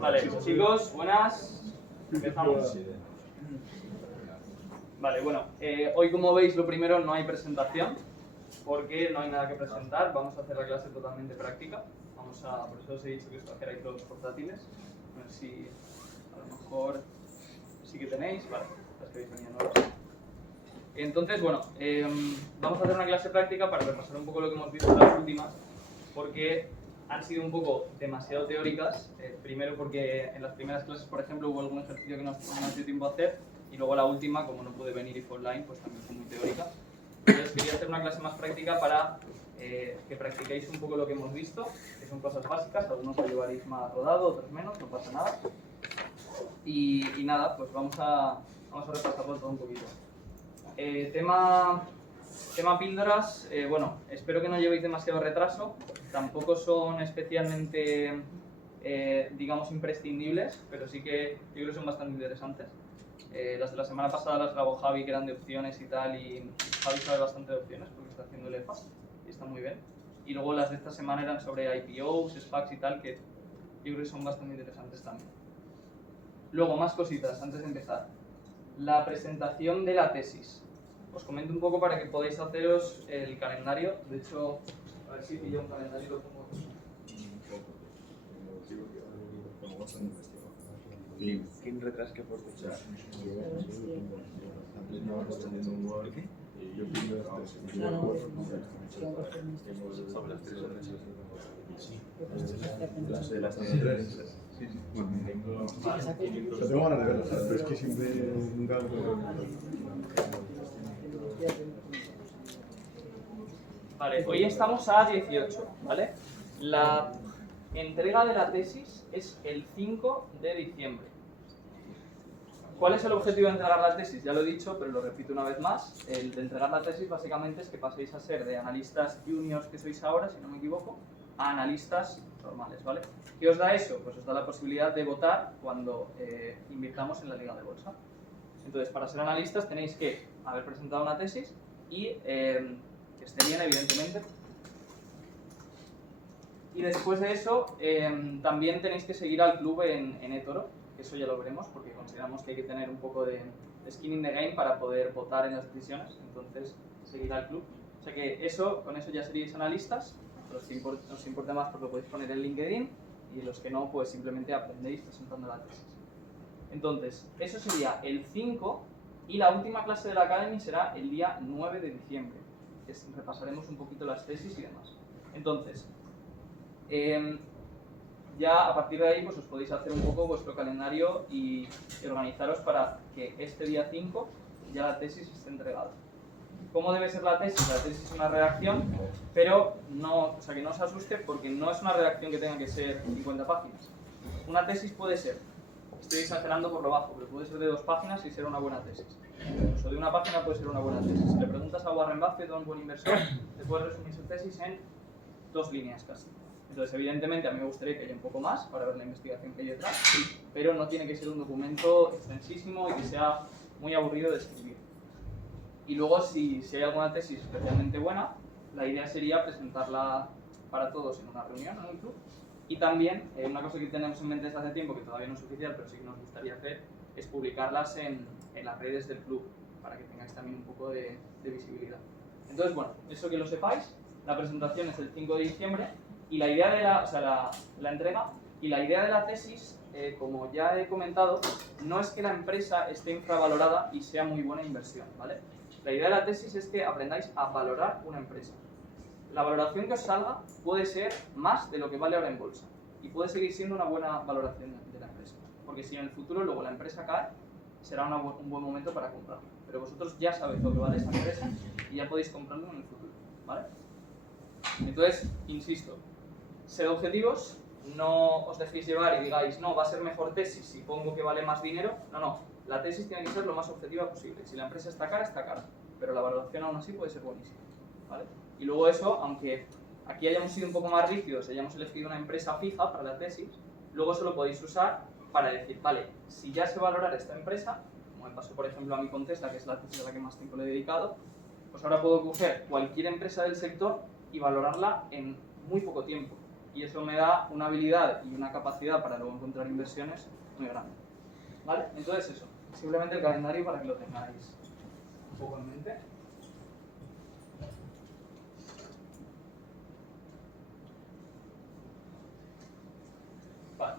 Vale, chicos, buenas. Empezamos. Vale, bueno, hoy como veis lo primero no hay presentación porque no hay nada que presentar, vamos a hacer la clase totalmente práctica. Por eso os he dicho que os trajerais los portátiles, a ver si a lo mejor sí que tenéis, vale, las que habéis venido nuevas. Entonces, bueno, vamos a hacer una clase práctica para repasar un poco lo que hemos visto en las últimas, porque han sido un poco demasiado teóricas. Primero porque en las primeras clases, por ejemplo, hubo algún ejercicio que no nos dio tiempo a hacer, y luego la última, como no pude venir y fue online, pues también fue muy teórica. Entonces quería hacer una clase más práctica para que practiquéis un poco lo que hemos visto, que son cosas básicas, algunos lo llevaréis más rodado, otros menos, no pasa nada. Y nada, pues vamos a repasarlo todo un poquito. Tema píldoras, bueno, espero que no llevéis demasiado retraso, tampoco son especialmente, digamos, imprescindibles, pero sí que yo creo que son bastante interesantes. Las de la semana pasada las grabó Javi, que eran de opciones y tal, y Javi sabe bastante de opciones porque está haciendo el EFA y está muy bien. Y luego las de esta semana eran sobre IPOs, SPACs y tal, que yo creo que son bastante interesantes también. Luego, más cositas antes de empezar. La presentación de la tesis. Os comento un poco para que podáis haceros el calendario. De hecho, a ver si pillo un calendario y lo pongo aquí. ¿Quién retrás que por escuchar? Sobre las tres. Yo tengo ganas de verlo, pero es que siempre nunca. Vale, hoy estamos a 18, ¿vale? La entrega de la tesis es el 5 de diciembre. ¿Cuál es el objetivo de entregar la tesis? Ya lo he dicho, pero lo repito una vez más. El de entregar la tesis básicamente es que paséis a ser de analistas juniors que sois ahora, si no me equivoco, a analistas normales, ¿vale? ¿Qué os da eso? Pues os da la posibilidad de votar cuando invirtamos en la liga de bolsa. Entonces, para ser analistas tenéis que haber presentado una tesis y que esté bien, evidentemente. Y después de eso, también tenéis que seguir al club en eToro, que eso ya lo veremos, porque consideramos que hay que tener un poco de skin in the game para poder votar en las decisiones. Entonces, seguir al club. O sea que con eso ya seríais analistas. Los que os importe más, pues lo podéis poner en LinkedIn, y los que no, pues simplemente aprendéis presentando la tesis. Entonces, eso sería el 5, y la última clase de la Academy será el día 9 de diciembre, que repasaremos un poquito las tesis y demás. Entonces, ya a partir de ahí pues os podéis hacer un poco vuestro calendario y organizaros para que este día 5 ya la tesis esté entregada. ¿Cómo debe ser la tesis? La tesis es una redacción, pero que no os asuste, porque no es una redacción que tenga que ser 50 páginas. Una tesis puede ser, estoy exagerando por lo bajo, pero puede ser de 2 páginas y ser una buena tesis. Incluso de 1 página puede ser una buena tesis. Si le preguntas a Warren Buffett, a un buen inversor, te puede resumir su tesis en 2 líneas casi. Entonces, evidentemente, a mí me gustaría que haya un poco más para ver la investigación que hay detrás, pero no tiene que ser un documento extensísimo y que sea muy aburrido de escribir. Y luego, si hay alguna tesis especialmente buena, la idea sería presentarla para todos en una reunión, en un club. Y también, una cosa que tenemos en mente desde hace tiempo, que todavía no es oficial, pero sí que nos gustaría hacer, es publicarlas en las redes del club, para que tengáis también un poco de visibilidad. Entonces, bueno, eso que lo sepáis. La presentación es el 5 de diciembre, y la idea de la entrega, y la idea de la tesis, como ya he comentado, no es que la empresa esté infravalorada y sea muy buena inversión, ¿vale? La idea de la tesis es que aprendáis a valorar una empresa. La valoración que os salga puede ser más de lo que vale ahora en bolsa, y puede seguir siendo una buena valoración de la empresa, porque si en el futuro luego la empresa cae, será un buen momento para comprarla. Pero vosotros ya sabéis lo que vale esa empresa y ya podéis comprarlo en el futuro, ¿vale? Entonces, insisto, sed objetivos, no os dejéis llevar y digáis, no, va a ser mejor tesis si pongo que vale más dinero. No, la tesis tiene que ser lo más objetiva posible. Si la empresa está cara, pero la valoración aún así puede ser buenísima, ¿vale? Y luego eso, aunque aquí hayamos sido un poco más rígidos, hayamos elegido una empresa fija para la tesis, luego eso lo podéis usar para decir, vale, si ya sé valorar esta empresa, como me pasó por ejemplo a mi Contesta, que es la tesis a la que más tiempo le he dedicado, pues ahora puedo coger cualquier empresa del sector y valorarla en muy poco tiempo. y eso me da una habilidad y una capacidad para luego encontrar inversiones muy grande. ¿Vale? Entonces eso, simplemente el calendario para que lo tengáis un poco en mente. Vale.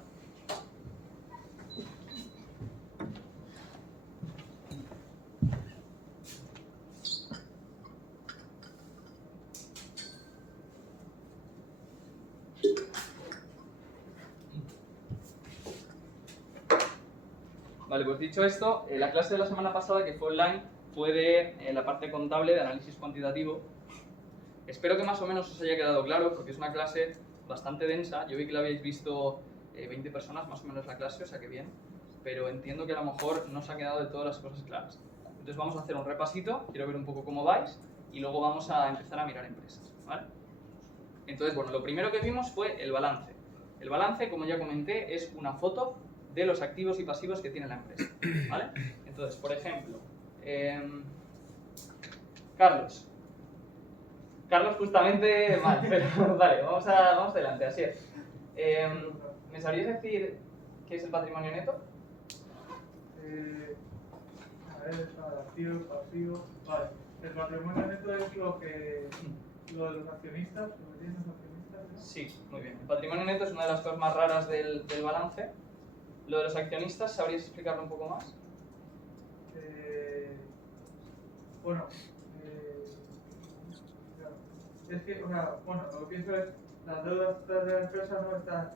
Vale, pues dicho esto, la clase de la semana pasada, que fue online, fue de la parte contable de análisis cuantitativo. Espero que más o menos os haya quedado claro, porque es una clase bastante densa. Yo vi que la habéis visto 20 personas más o menos la clase, o sea que bien. Pero entiendo que a lo mejor no os ha quedado de todas las cosas claras. Entonces vamos a hacer un repasito, quiero ver un poco cómo vais, y luego vamos a empezar a mirar empresas, ¿vale? Entonces, bueno, lo primero que vimos fue el balance. El balance, como ya comenté, es una foto de los activos y pasivos que tiene la empresa, ¿vale? Entonces, por ejemplo, Carlos justamente mal, pero vale, vamos adelante, así es. ¿Me sabrías decir qué es el patrimonio neto? A ver, está activo, pasivo. Vale, el patrimonio neto es lo de los accionistas, lo que tienen los accionistas, ¿no? Sí, muy bien. El patrimonio neto es una de las cosas más raras del balance. Lo de los accionistas, ¿sabrías explicarlo un poco más? Bueno, claro. Es que, o sea, bueno, lo que pienso es, las deudas de la empresa no están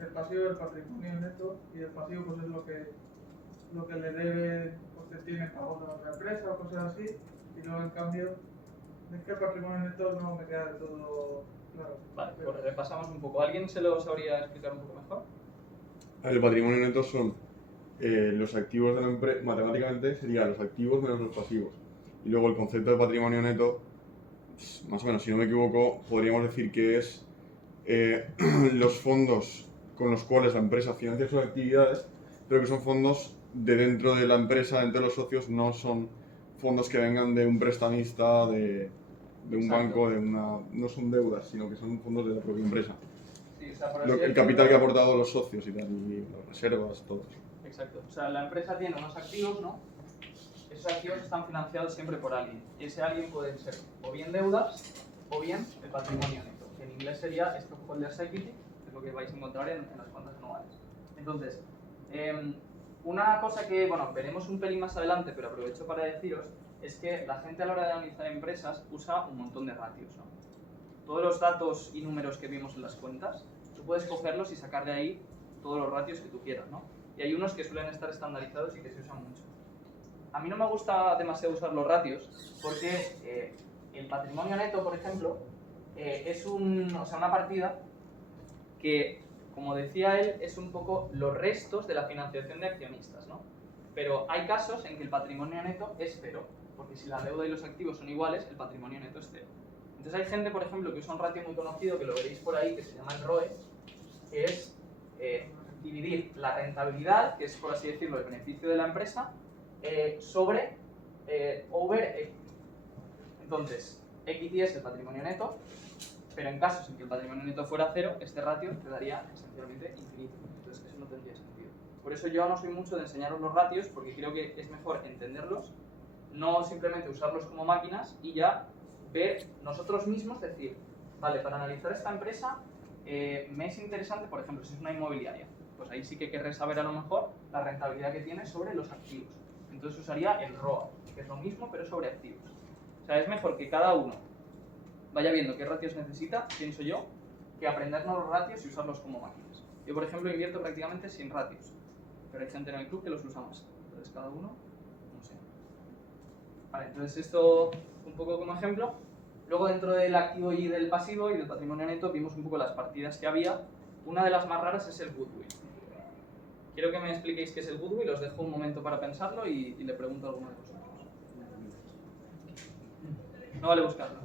el pasivo y el patrimonio neto, y el pasivo pues es lo que le debe, porque tiene pagos de la otra empresa o cosas así, y luego en cambio, es que el patrimonio neto no me queda del todo claro. Vale, pues repasamos un poco. ¿Alguien se lo sabría explicar un poco mejor? El patrimonio neto son los activos de la empresa, matemáticamente serían los activos menos los pasivos. Y luego el concepto de patrimonio neto, más o menos, si no me equivoco, podríamos decir que es los fondos con los cuales la empresa financia sus actividades, pero que son fondos de dentro de la empresa, dentro de los socios, no son fondos que vengan de un prestamista, de un Exacto. banco, no son deudas, sino que son fondos de la propia empresa. Sí, o sea, por así El decirlo- capital que ha aportado los socios y tal, y las reservas, todo eso. Exacto. O sea, la empresa tiene unos activos, ¿no? Esos activos están financiados siempre por alguien. Y ese alguien puede ser o bien deudas o bien el patrimonio neto, que en inglés sería stockholders equity, que es lo que vais a encontrar en las cuentas anuales. Entonces, una cosa que, bueno, veremos un pelín más adelante, pero aprovecho para deciros, es que la gente a la hora de analizar empresas usa un montón de ratios, ¿no? Todos los datos y números que vimos en las cuentas, tú puedes cogerlos y sacar de ahí todos los ratios que tú quieras, ¿no? Y hay unos que suelen estar estandarizados y que se usan mucho. A mí no me gusta demasiado usar los ratios porque el patrimonio neto, por ejemplo, es una partida que, como decía él, es un poco los restos de la financiación de accionistas, ¿no? Pero hay casos en que el patrimonio neto es cero, porque si la deuda y los activos son iguales, el patrimonio neto es cero. Entonces hay gente, por ejemplo, que usa un ratio muy conocido, que lo veréis por ahí, que se llama el ROE, que es dividir la rentabilidad, que es, por así decirlo, el beneficio de la empresa, sobre over equity. Entonces, equity es el patrimonio neto, pero en casos en que el patrimonio neto fuera cero, este ratio quedaría esencialmente infinito. Entonces, eso no tendría sentido. Por eso yo no soy mucho de enseñaros los ratios, porque creo que es mejor entenderlos, no simplemente usarlos como máquinas y ya ver nosotros mismos, decir, vale, para analizar esta empresa me es interesante, por ejemplo, si es una inmobiliaria, pues ahí sí que querré saber a lo mejor la rentabilidad que tiene sobre los activos. Entonces usaría el ROA, que es lo mismo pero sobre activos. O sea, es mejor que cada uno vaya viendo qué ratios necesita, pienso yo, que aprendernos los ratios y usarlos como máquinas. Yo, por ejemplo, invierto prácticamente sin ratios, pero hay gente en el club que los usa más. Entonces, cada uno, no sé. Vale, entonces esto un poco como ejemplo. Luego, dentro del activo y del pasivo y del patrimonio neto, vimos un poco las partidas que había. Una de las más raras es el goodwill. Quiero que me expliquéis qué es el goodwill, os dejo un momento para pensarlo y le pregunto a alguno de vosotros. No vale buscarlo.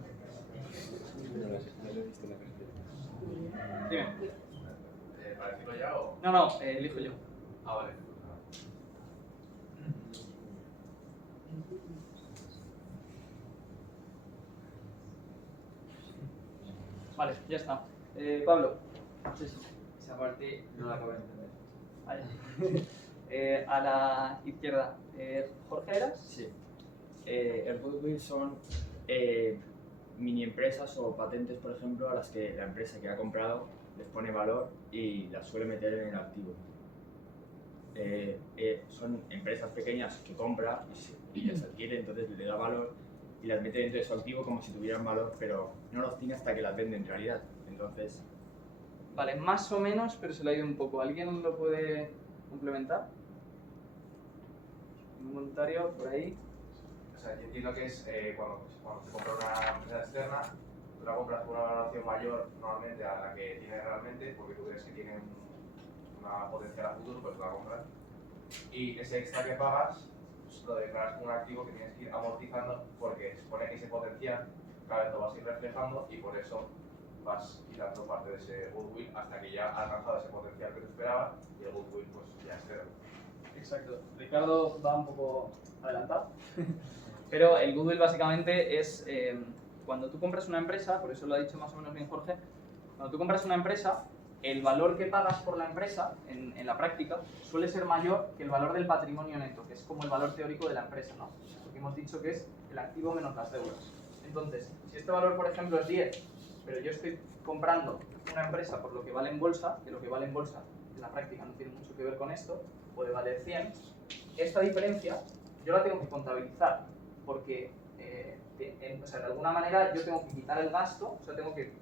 Dime. ¿Para decirlo ya o...? No, elijo yo. Ah, vale. Vale, ya está. Pablo. Sí, sí. Esa parte no la acabo de entender. Vale. A la izquierda, ¿Jorge eras? Sí. El goodwill son mini empresas o patentes, por ejemplo, a las que la empresa que ha comprado les pone valor y las suele meter en el activo. Son empresas pequeñas que compra y las adquiere, entonces le da valor y las mete dentro de su activo como si tuvieran valor, pero no los tiene hasta que las vende en realidad. Entonces, Vale, más o menos, pero se le ha ido un poco. ¿Alguien lo puede complementar? Un voluntario por ahí. O sea, yo entiendo que es cuando se compra una empresa externa, tú la compras con una valoración mayor normalmente a la que tiene realmente, porque tú crees que tiene una potencial a futuro, pues tú la compras. Y ese extra que pagas, pues lo declaras como un activo que tienes que ir amortizando, porque se supone que ese potencial cada vez lo vas a ir reflejando y por eso vas quitando parte de ese goodwill hasta que ya has alcanzado ese potencial que tú esperabas y el goodwill pues ya es cero. Exacto. Ricardo va un poco adelantado. Pero el goodwill básicamente es cuando tú compras una empresa, por eso lo ha dicho más o menos bien Jorge, cuando tú compras una empresa, el valor que pagas por la empresa en la práctica suele ser mayor que el valor del patrimonio neto, que es como el valor teórico de la empresa, ¿no? Porque hemos dicho que es el activo menos las deudas. Entonces, si este valor, por ejemplo, es 10, pero yo estoy comprando una empresa por lo que vale en bolsa, que lo que vale en bolsa en la práctica no tiene mucho que ver con esto, puede valer 100, esta diferencia yo la tengo que contabilizar porque o sea, de alguna manera yo tengo que quitar el gasto, o sea, tengo que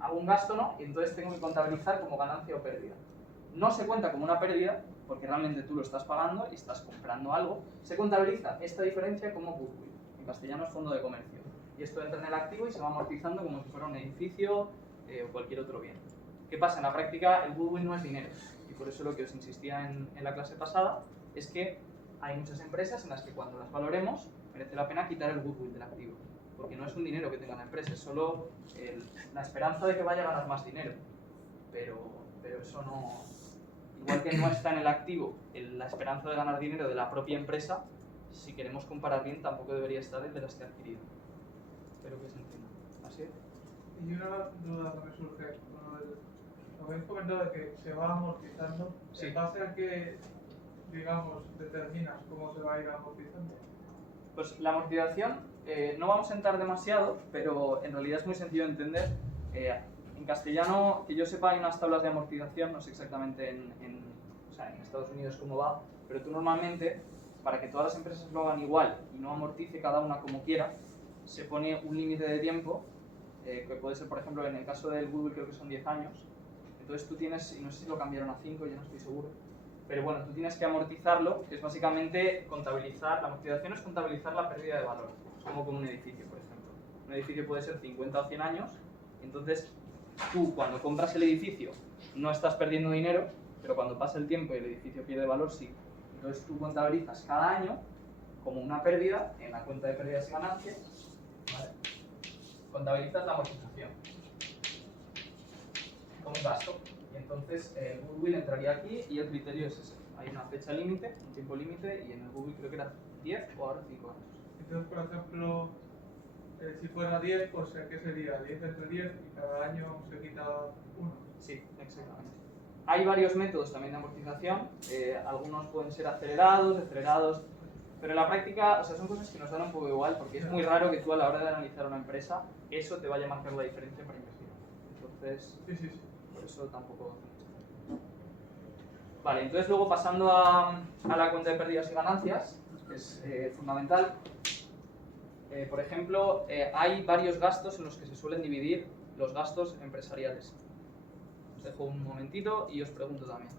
hago un gasto, ¿no? Y entonces tengo que contabilizar como ganancia o pérdida. No se cuenta como una pérdida porque realmente tú lo estás pagando y estás comprando algo, se contabiliza esta diferencia como goodwill, en castellano es fondo de comercio. Y esto entra en el activo y se va amortizando como si fuera un edificio o cualquier otro bien. ¿Qué pasa? En la práctica el goodwill no es dinero. Y por eso lo que os insistía en la clase pasada es que hay muchas empresas en las que cuando las valoremos merece la pena quitar el goodwill del activo. Porque no es un dinero que tenga la empresa, es solo la esperanza de que vaya a ganar más dinero. Pero eso no... Igual que no está en el activo la esperanza de ganar dinero de la propia empresa, si queremos comparar bien tampoco debería estar el de las que ha adquirido. Espero que se entienda. ¿Así es? Y una duda que me surge, lo habéis comentado de que se va amortizando, Sí. ¿en base a qué, digamos, determinas cómo se va a ir amortizando? Pues la amortización, no vamos a entrar demasiado, pero en realidad es muy sencillo de entender. En castellano, que yo sepa, hay unas tablas de amortización, no sé exactamente o sea, en Estados Unidos cómo va, pero tú normalmente, para que todas las empresas lo hagan igual y no amortice cada una como quiera, se pone un límite de tiempo, que puede ser, por ejemplo, en el caso del Google creo que son 10 años, entonces tú tienes, y no sé si lo cambiaron a 5, ya no estoy seguro, pero bueno, tú tienes que amortizarlo, que es básicamente contabilizar, la amortización es contabilizar la pérdida de valor, como con un edificio, por ejemplo. Un edificio puede ser 50 o 100 años, entonces tú cuando compras el edificio no estás perdiendo dinero, pero cuando pasa el tiempo y el edificio pierde valor, sí. Entonces tú contabilizas cada año como una pérdida en la cuenta de pérdidas y ganancias, ¿vale? Contabilizas la amortización como un gasto. Y entonces el goodwill entraría aquí y el criterio es ese. Hay una fecha límite, un tiempo límite, y en el goodwill creo que era 10 o ahora 5 años. Entonces, por ejemplo, si fuera 10, pues ¿qué sería? 10 entre 10 y cada año se quita 1. Sí, exactamente. Hay varios métodos también de amortización, algunos pueden ser acelerados, decelerados, pero en la práctica, o sea, son cosas que nos dan un poco igual, porque es muy raro que tú a la hora de analizar una empresa, eso te vaya a marcar la diferencia para invertir. Entonces, Sí. por eso tampoco... Vale, entonces luego pasando a la cuenta de pérdidas y ganancias, que es fundamental. Por ejemplo, hay varios gastos en los que se suelen dividir los gastos empresariales. Os dejo un momentito y os pregunto también.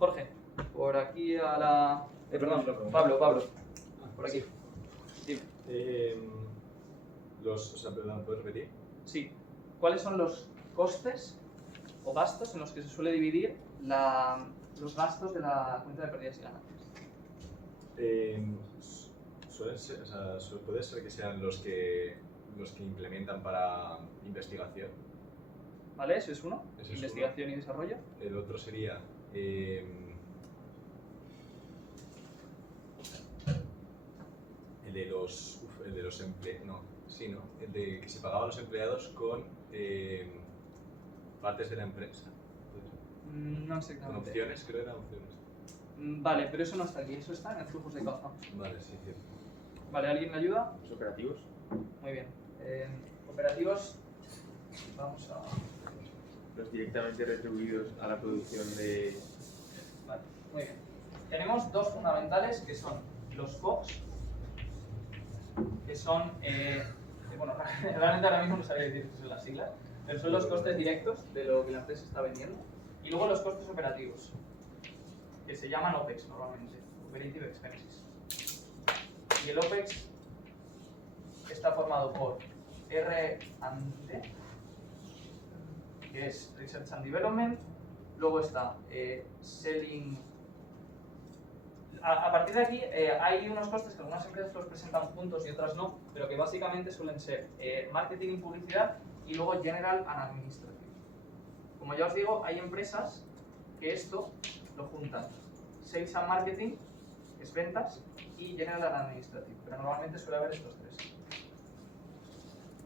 Jorge, por aquí a la... perdón, Pablo, por aquí. Dime. O sea, perdón, ¿puedes repetir? Sí. ¿Cuáles son los costes o gastos en los que se suele dividir los gastos de la cuenta de pérdidas y ganancias? Suelen ser, o sea, puede ser que sean los que implementan para investigación. ¿Vale? Eso es uno. Ese es Investigación y desarrollo. El otro sería el de los empleados, el de que se pagaba a los empleados con partes de la empresa. No Con exactamente. opciones, creo que eran opciones. Vale, pero eso no está aquí, eso está en el flujos de caja. Vale, sí, cierto. Vale, ¿alguien me ayuda? Los operativos. Muy bien. Operativos, vamos a... Los directamente retribuidos a la producción de... Vale, muy bien. Tenemos dos fundamentales que son los COGS, que son, bueno, realmente ahora mismo no sabía decir qué son las siglas, pero son los costes directos de lo que la empresa está vendiendo, y luego los costes operativos, que se llaman OPEX normalmente, Operative Expenses. Y el OPEX está formado por R&D, que es Research and Development, luego está Selling. A partir de aquí hay unos costes que algunas empresas los presentan juntos y otras no, pero que básicamente suelen ser marketing y publicidad y luego general and administrative. Como ya os digo, hay empresas que esto lo juntan. Sales and marketing es ventas y general and administrative, pero normalmente suele haber estos tres.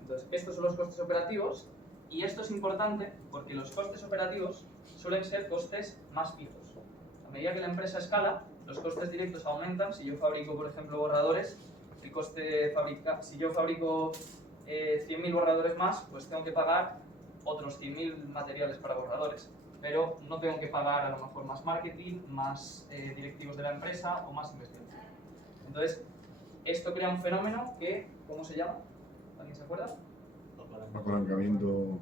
Entonces, estos son los costes operativos y esto es importante porque los costes operativos suelen ser costes más fijos. A medida que la empresa escala, los costes directos aumentan. Si yo fabrico, por ejemplo, borradores, el coste de fabricar, si yo fabrico 100.000 borradores más, pues tengo que pagar otros 100.000 materiales para borradores. Pero no tengo que pagar a lo mejor más marketing, más directivos de la empresa o más investigación. Entonces, esto crea un fenómeno que, ¿cómo se llama? ¿Alguien se acuerda? Apalancamiento.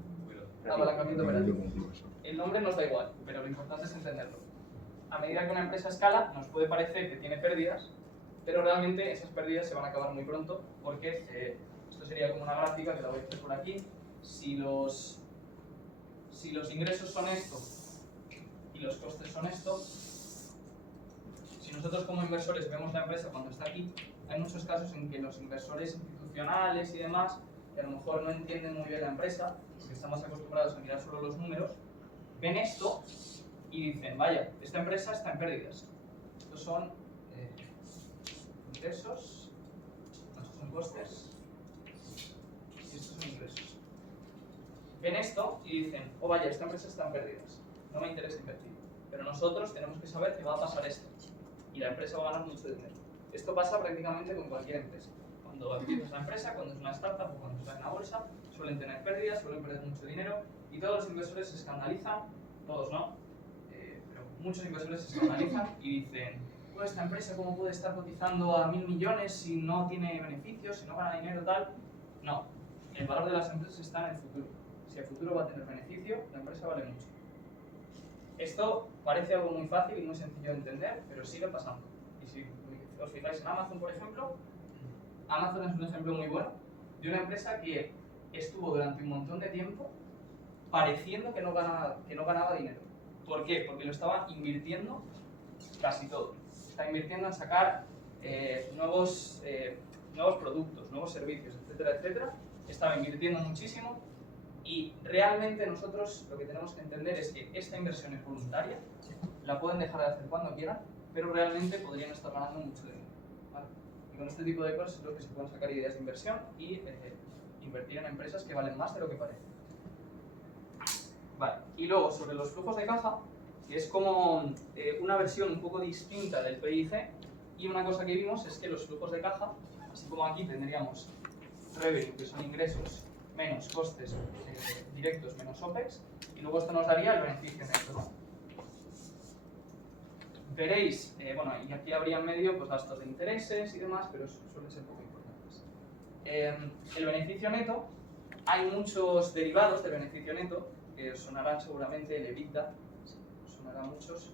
Apalancamiento operativo. Eso. El nombre nos da igual, pero lo importante es entenderlo. A medida que una empresa escala, nos puede parecer que tiene pérdidas, pero realmente esas pérdidas se van a acabar muy pronto porque esto sería como una gráfica que la voy a hacer por aquí. Si los ingresos son esto y los costes son esto, si nosotros como inversores vemos la empresa cuando está aquí, hay muchos casos en que los inversores institucionales y demás, que a lo mejor no entienden muy bien la empresa, porque estamos acostumbrados a mirar solo los números, ven esto y dicen, vaya, esta empresa está en pérdidas. Estos son ingresos, estos son costes y estos son ingresos. Ven esto y dicen, oh vaya, esta empresa está en pérdidas, no me interesa invertir. Pero nosotros tenemos que saber que va a pasar esto y la empresa va a ganar mucho dinero. Esto pasa prácticamente con cualquier empresa. Cuando empiezas una empresa, cuando es una startup o cuando está en la bolsa, suelen tener pérdidas, suelen perder mucho dinero y todos los inversores se escandalizan, todos no, pero muchos inversores se escandalizan y dicen, pues esta empresa cómo puede estar cotizando a 1.000 millones si no tiene beneficios, si no gana dinero tal. No, el valor de las empresas está en el futuro. Si el futuro va a tener beneficio, la empresa vale mucho. Esto parece algo muy fácil y muy sencillo de entender, pero sigue pasando. Y si os fijáis en Amazon, por ejemplo, Amazon es un ejemplo muy bueno de una empresa que estuvo durante un montón de tiempo pareciendo que no ganaba dinero. ¿Por qué? Porque lo estaba invirtiendo casi todo. Está invirtiendo en sacar nuevos productos, nuevos servicios, etcétera, etcétera. Estaba invirtiendo muchísimo y realmente nosotros lo que tenemos que entender es que esta inversión es voluntaria, la pueden dejar de hacer cuando quieran, pero realmente podrían estar ganando mucho dinero. ¿Vale? Y con este tipo de cosas es lo que se pueden sacar ideas de inversión y invertir en empresas que valen más de lo que parece. Vale. Y luego sobre los flujos de caja, que es como una versión un poco distinta del PIC, y una cosa que vimos es que los flujos de caja, así como aquí tendríamos revenue, que son ingresos, menos costes directos menos OPEX, y luego esto nos daría el beneficio neto, ¿no? Veréis, bueno, y aquí habría en medio pues, gastos de intereses y demás, pero suelen ser poco importantes. El beneficio neto, hay muchos derivados del beneficio neto, que os sonarán seguramente el EBITDA, os sonarán muchos,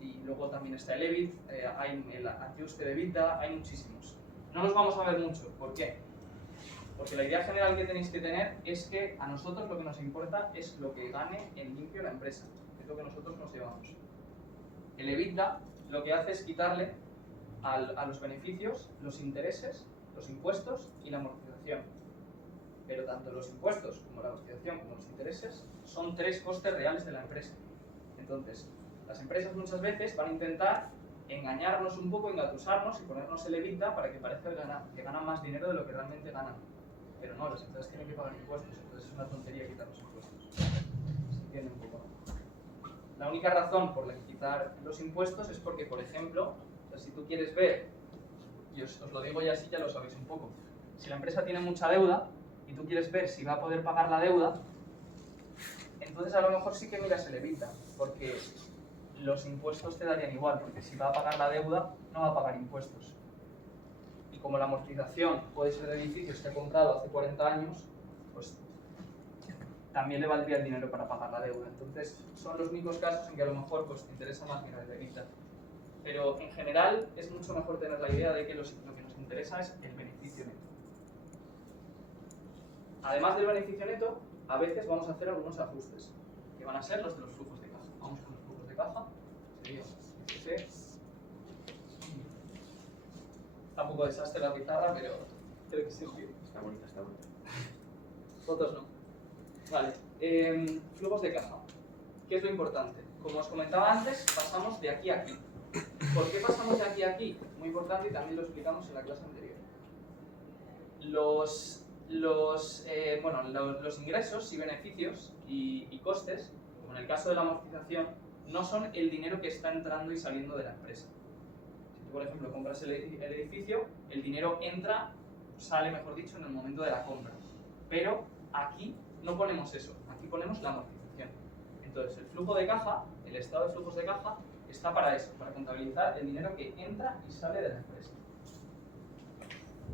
y luego también está el EBIT, hay el ajuste de EBITDA, hay muchísimos. No los vamos a ver mucho, ¿por qué? Porque la idea general que tenéis que tener es que a nosotros lo que nos importa es lo que gane en limpio la empresa, es lo que nosotros nos llevamos. El EBITDA lo que hace es quitarle a los beneficios los intereses, los impuestos y la amortización. Pero tanto los impuestos como la amortización como los intereses son tres costes reales de la empresa. Entonces, las empresas muchas veces van a intentar engañarnos un poco, engatusarnos y ponernos el EBITDA para que parezca que ganan más dinero de lo que realmente ganan. Pero no, las empresas tienen que pagar impuestos, entonces es una tontería quitar los impuestos. Se entiende un poco, ¿no? La única razón por la que quitar los impuestos es porque, por ejemplo, o sea, si tú quieres ver, y os lo digo ya así, ya lo sabéis un poco, si la empresa tiene mucha deuda y tú quieres ver si va a poder pagar la deuda, entonces a lo mejor sí que miras el EBITDA, porque los impuestos te darían igual, porque si va a pagar la deuda, no va a pagar impuestos. Y como la amortización puede ser de edificios que ha comprado hace 40 años, pues también le valdría el dinero para pagar la deuda. Entonces son los únicos casos en que a lo mejor pues, te interesa más mirar el EBITDA. Pero en general es mucho mejor tener la idea de que lo que nos interesa es el beneficio neto. Además del beneficio neto, a veces vamos a hacer algunos ajustes, que van a ser los de los flujos de caja. Vamos con los flujos de caja. Sería Está un poco desastre la pizarra, pero creo que sí. Está bonita, está bonita. Fotos no. Vale. Flujos de caja. ¿Qué es lo importante? Como os comentaba antes, pasamos de aquí a aquí. ¿Por qué pasamos de aquí a aquí? Muy importante y también lo explicamos en la clase anterior. Los ingresos y beneficios y costes, como en el caso de la amortización, no son el dinero que está entrando y saliendo de la empresa. Si tú, por ejemplo, compras el edificio, el dinero entra, sale, mejor dicho, en el momento de la compra. Pero aquí no ponemos eso, aquí ponemos la amortización. Entonces, el flujo de caja, el estado de flujos de caja, está para eso, para contabilizar el dinero que entra y sale de la empresa.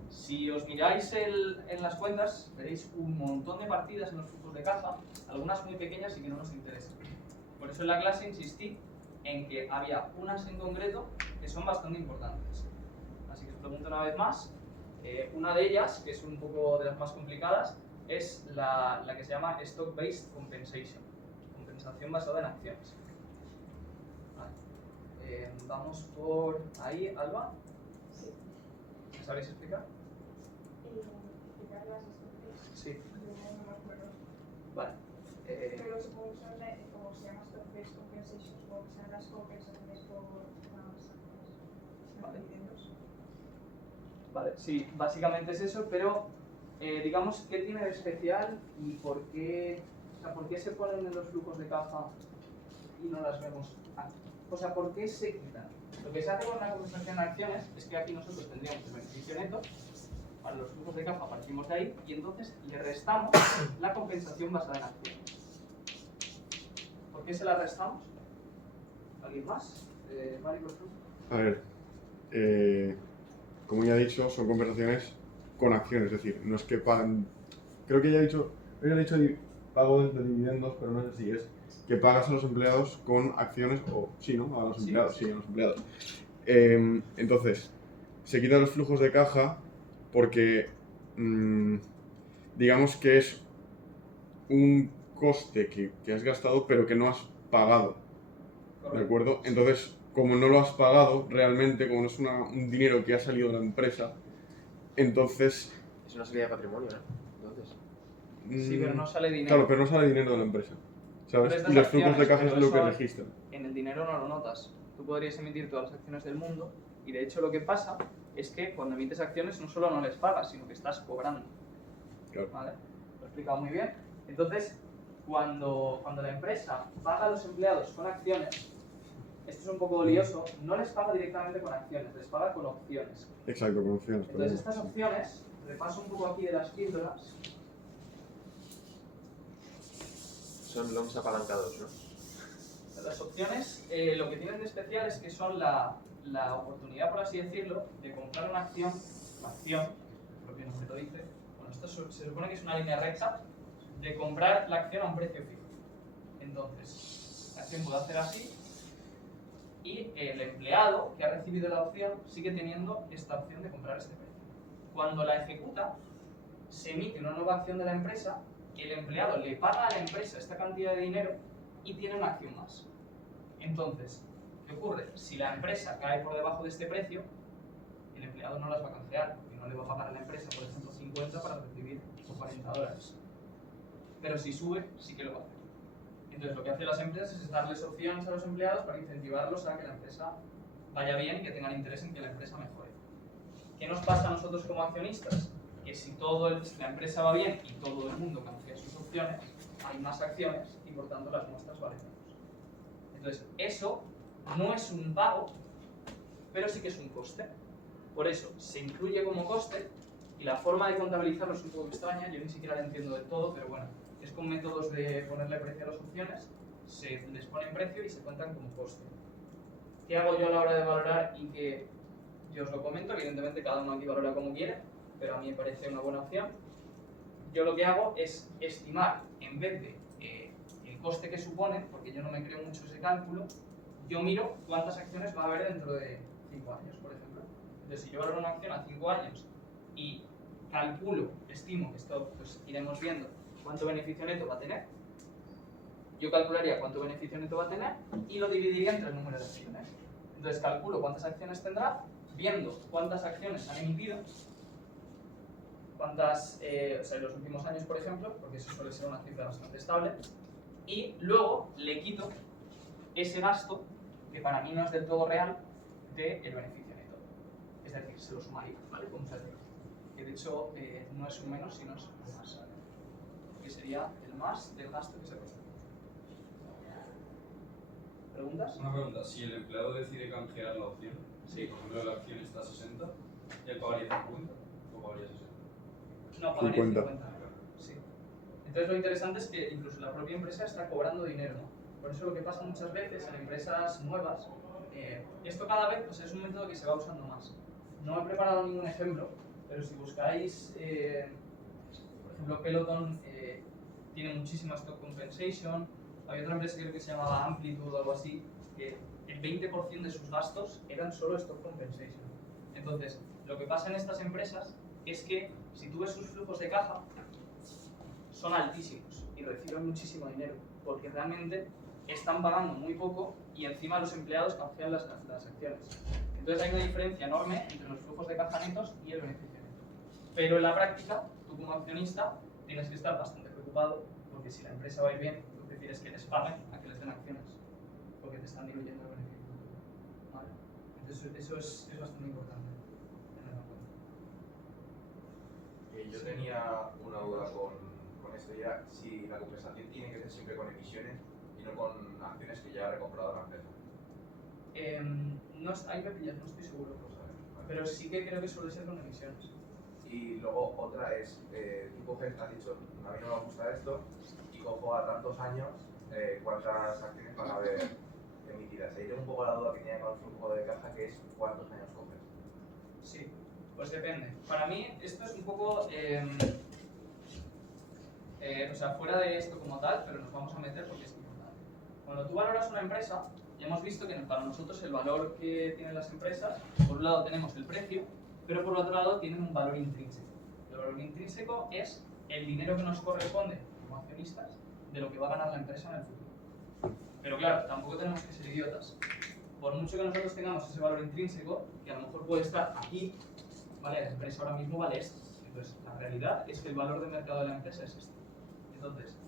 Si os miráis en las cuentas, veréis un montón de partidas en los flujos de caja, algunas muy pequeñas y que no nos interesan. Por eso en la clase insistí en que había unas en concreto que son bastante importantes. Así que os pregunto una vez más. Una de ellas, que es un poco de las más complicadas, es la que se llama Stock-Based Compensation, compensación basada en acciones. Vale. Vamos por ahí, Alba. Sí. ¿Me sabéis explicar? Explicar las estructuras. Sí. No me acuerdo. Vale. Pero supongo que son, como se llama Stock-Based Compensation, supongo que sean las compensaciones por las acciones. Vale. Dividendos. Vale, sí, básicamente es eso, pero digamos, ¿qué tiene de especial y por qué se ponen en los flujos de caja y no las vemos aquí? O sea, ¿por qué se quitan? Lo que se hace con la compensación en acciones es que aquí nosotros tendríamos el beneficio neto, para los flujos de caja partimos de ahí y entonces le restamos la compensación basada en acciones. ¿Por qué se la restamos? ¿Alguien más? Mari, por ejemplo. A ver, como ya he dicho, son compensaciones con acciones, es decir, no es que pagan. Creo que ya he dicho pago de dividendos, pero no sé si es que pagas a los empleados con acciones o sí, ¿no? A los empleados, sí, a los empleados. Entonces, se quitan los flujos de caja porque digamos que es un coste que has gastado pero que no has pagado. ¿De acuerdo? Entonces, como no lo has pagado realmente, como no es un dinero que ha salido de la empresa, entonces... Es una salida de patrimonio, ¿no? Entonces. Sí, pero no sale dinero. Claro, pero no sale dinero de la empresa. ¿Sabes? Pero Y los flujos de acciones, caja es pero lo que eso registran. En el dinero no lo notas. Tú podrías emitir todas las acciones del mundo y de hecho lo que pasa es que cuando emites acciones no solo no les pagas, sino que estás cobrando. Claro. ¿Vale? Lo he explicado muy bien. Entonces, cuando la empresa paga a los empleados con acciones, esto es un poco lioso, no les paga directamente con acciones, les paga con opciones. Exacto, con opciones. Entonces estas opciones, repaso un poco aquí de las píldoras. Son loans apalancados, ¿no? Las opciones lo que tienen de especial es que son la oportunidad, por así decirlo, de comprar una acción, el propio nombre lo dice, bueno, esto se supone que es una línea recta, de comprar la acción a un precio fijo. Entonces, la acción puede hacer así y el empleado que ha recibido la opción sigue teniendo esta opción de comprar este precio. Cuando la ejecuta, se emite una nueva acción de la empresa, el empleado le paga a la empresa esta cantidad de dinero y tiene una acción más. Entonces, ¿qué ocurre? Si la empresa cae por debajo de este precio, el empleado no las va a canjear, porque no le va a pagar a la empresa, por ejemplo, 50 para recibir $40. Pero si sube, sí que lo va a hacer. Entonces, lo que hacen las empresas es darles opciones a los empleados para incentivarlos a que la empresa vaya bien y que tengan interés en que la empresa mejore. ¿Qué nos pasa a nosotros como accionistas? Que si la empresa va bien y todo el mundo canjea sus opciones, hay más acciones y por tanto las nuestras valen menos. Entonces, eso no es un pago, pero sí que es un coste. Por eso se incluye como coste y la forma de contabilizarlo es un poco extraña, yo ni siquiera la entiendo del todo, pero bueno, es con métodos de ponerle precio a las opciones, se les pone en precio y se cuentan como coste. ¿Qué hago yo a la hora de valorar y que yo os lo comento? Evidentemente cada uno aquí valora como quiere, pero a mí me parece una buena opción. Yo lo que hago es estimar, en vez de el coste que supone, porque yo no me creo mucho ese cálculo, yo miro cuántas acciones va a haber dentro de 5 años, por ejemplo. Entonces, si yo valoro una acción a 5 años y calculo, estimo, que esto pues iremos viendo, cuánto beneficio neto va a tener, yo calcularía cuánto beneficio neto va a tener y lo dividiría entre el número de acciones. Entonces, calculo cuántas acciones tendrá, viendo cuántas acciones han emitido, cuántas, o sea, en los últimos años, por ejemplo, porque eso suele ser una cifra bastante estable, y luego le quito ese gasto, que para mí no es del todo real, del beneficio neto. Es decir, se lo sumaría, ¿vale? Como se hace. Que de hecho no es un menos, sino es un más. Que sería el más del gasto que se produce. ¿Preguntas? Una pregunta, si el empleado decide canjear la opción, Sí. por ejemplo la acción está a 60, ¿y él pagaría 50 o pagaría 60? No, pagaría 50. 50. Sí. Entonces lo interesante es que incluso la propia empresa está cobrando dinero, ¿no? Por eso lo que pasa muchas veces en empresas nuevas, esto cada vez pues, es un método que se va usando más. No he preparado ningún ejemplo, pero si buscáis, por ejemplo, Peloton tiene muchísima stock compensation. Hay otra empresa creo que se llamaba Amplitude o algo así, que el 20% de sus gastos eran solo stock compensation. Entonces, lo que pasa en estas empresas es que si tú ves sus flujos de caja, son altísimos y reciben muchísimo dinero, porque realmente están pagando muy poco y encima los empleados canjean las acciones. Entonces hay una diferencia enorme entre los flujos de caja netos y el beneficio neto. Pero en la práctica, tú como accionista tienes que estar bastante preocupado, porque si la empresa va a ir bien, tú prefieres que les paguen a que les den acciones, porque te están diluyendo el beneficio. ¿Vale? Entonces eso es bastante importante tenerlo en cuenta. Yo tenía una duda con esto ya, si la compensación tiene que ser siempre con emisiones y no con acciones que ya ha recomprado la empresa. Hay que pillar, no estoy seguro, pero sí que creo que suele ser con emisiones. Y luego otra es, tú coges, has dicho, a mí no me gusta esto, y cojo a tantos años cuántas acciones van a haber emitidas. Ahí tengo un poco la duda que tiene con el flujo de caja, que es cuántos años coges. Sí, pues depende. Para mí esto es un poco, o sea, fuera de esto como tal, pero nos vamos a meter porque es importante. Cuando tú valoras una empresa, ya hemos visto que para nosotros el valor que tienen las empresas, por un lado tenemos el precio, pero por otro lado tienen un valor intrínseco. El valor intrínseco es el dinero que nos corresponde como accionistas de lo que va a ganar la empresa en el futuro. Pero claro, tampoco tenemos que ser idiotas. Por mucho que nosotros tengamos ese valor intrínseco, que a lo mejor puede estar aquí, ¿vale? La empresa ahora mismo vale esto. Entonces, la realidad es que el valor de mercado de la empresa es este. Entonces,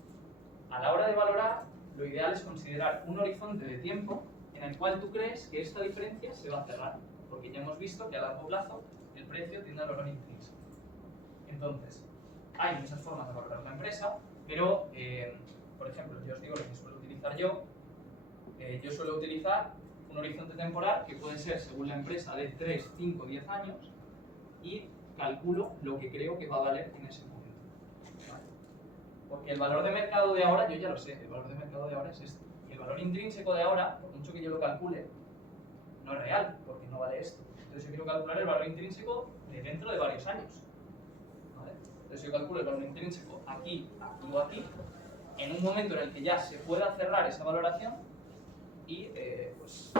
a la hora de valorar, lo ideal es considerar un horizonte de tiempo en el cual tú crees que esta diferencia se va a cerrar, porque ya hemos visto que a largo plazo el precio tiende al valor intrínseco. Entonces, hay muchas formas de valorar la empresa, pero, por ejemplo, yo os digo lo que suelo utilizar yo. Yo suelo utilizar un horizonte temporal que puede ser, según la empresa, de 3, 5, 10 años y calculo lo que creo que va a valer en ese momento. ¿Vale? Porque el valor de mercado de ahora, yo ya lo sé, el valor de mercado de ahora es este. Y el valor intrínseco de ahora, por mucho que yo lo calcule, no es real, porque no vale esto. Entonces yo quiero calcular el valor intrínseco de dentro de varios años. ¿Vale? Entonces yo calculo el valor intrínseco aquí, aquí o aquí, en un momento en el que ya se pueda cerrar esa valoración y pues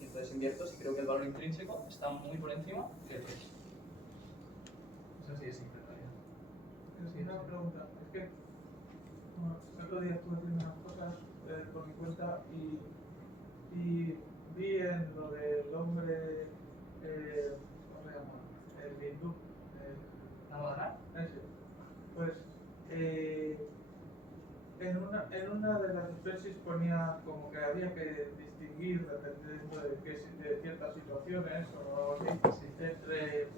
entonces invierto si creo que el valor intrínseco está muy por encima del precio. Eso sí es simple en realidad. Sí, una pregunta. Es que bueno, el otro día estuve haciendo unas cosas por mi cuenta y vi en lo del hombre, ¿cómo se llama? El hindú. ¿Navadra? Ese. Pues en una de las tesis ponía como que había que distinguir, dependiendo de ciertas situaciones o algo así, entre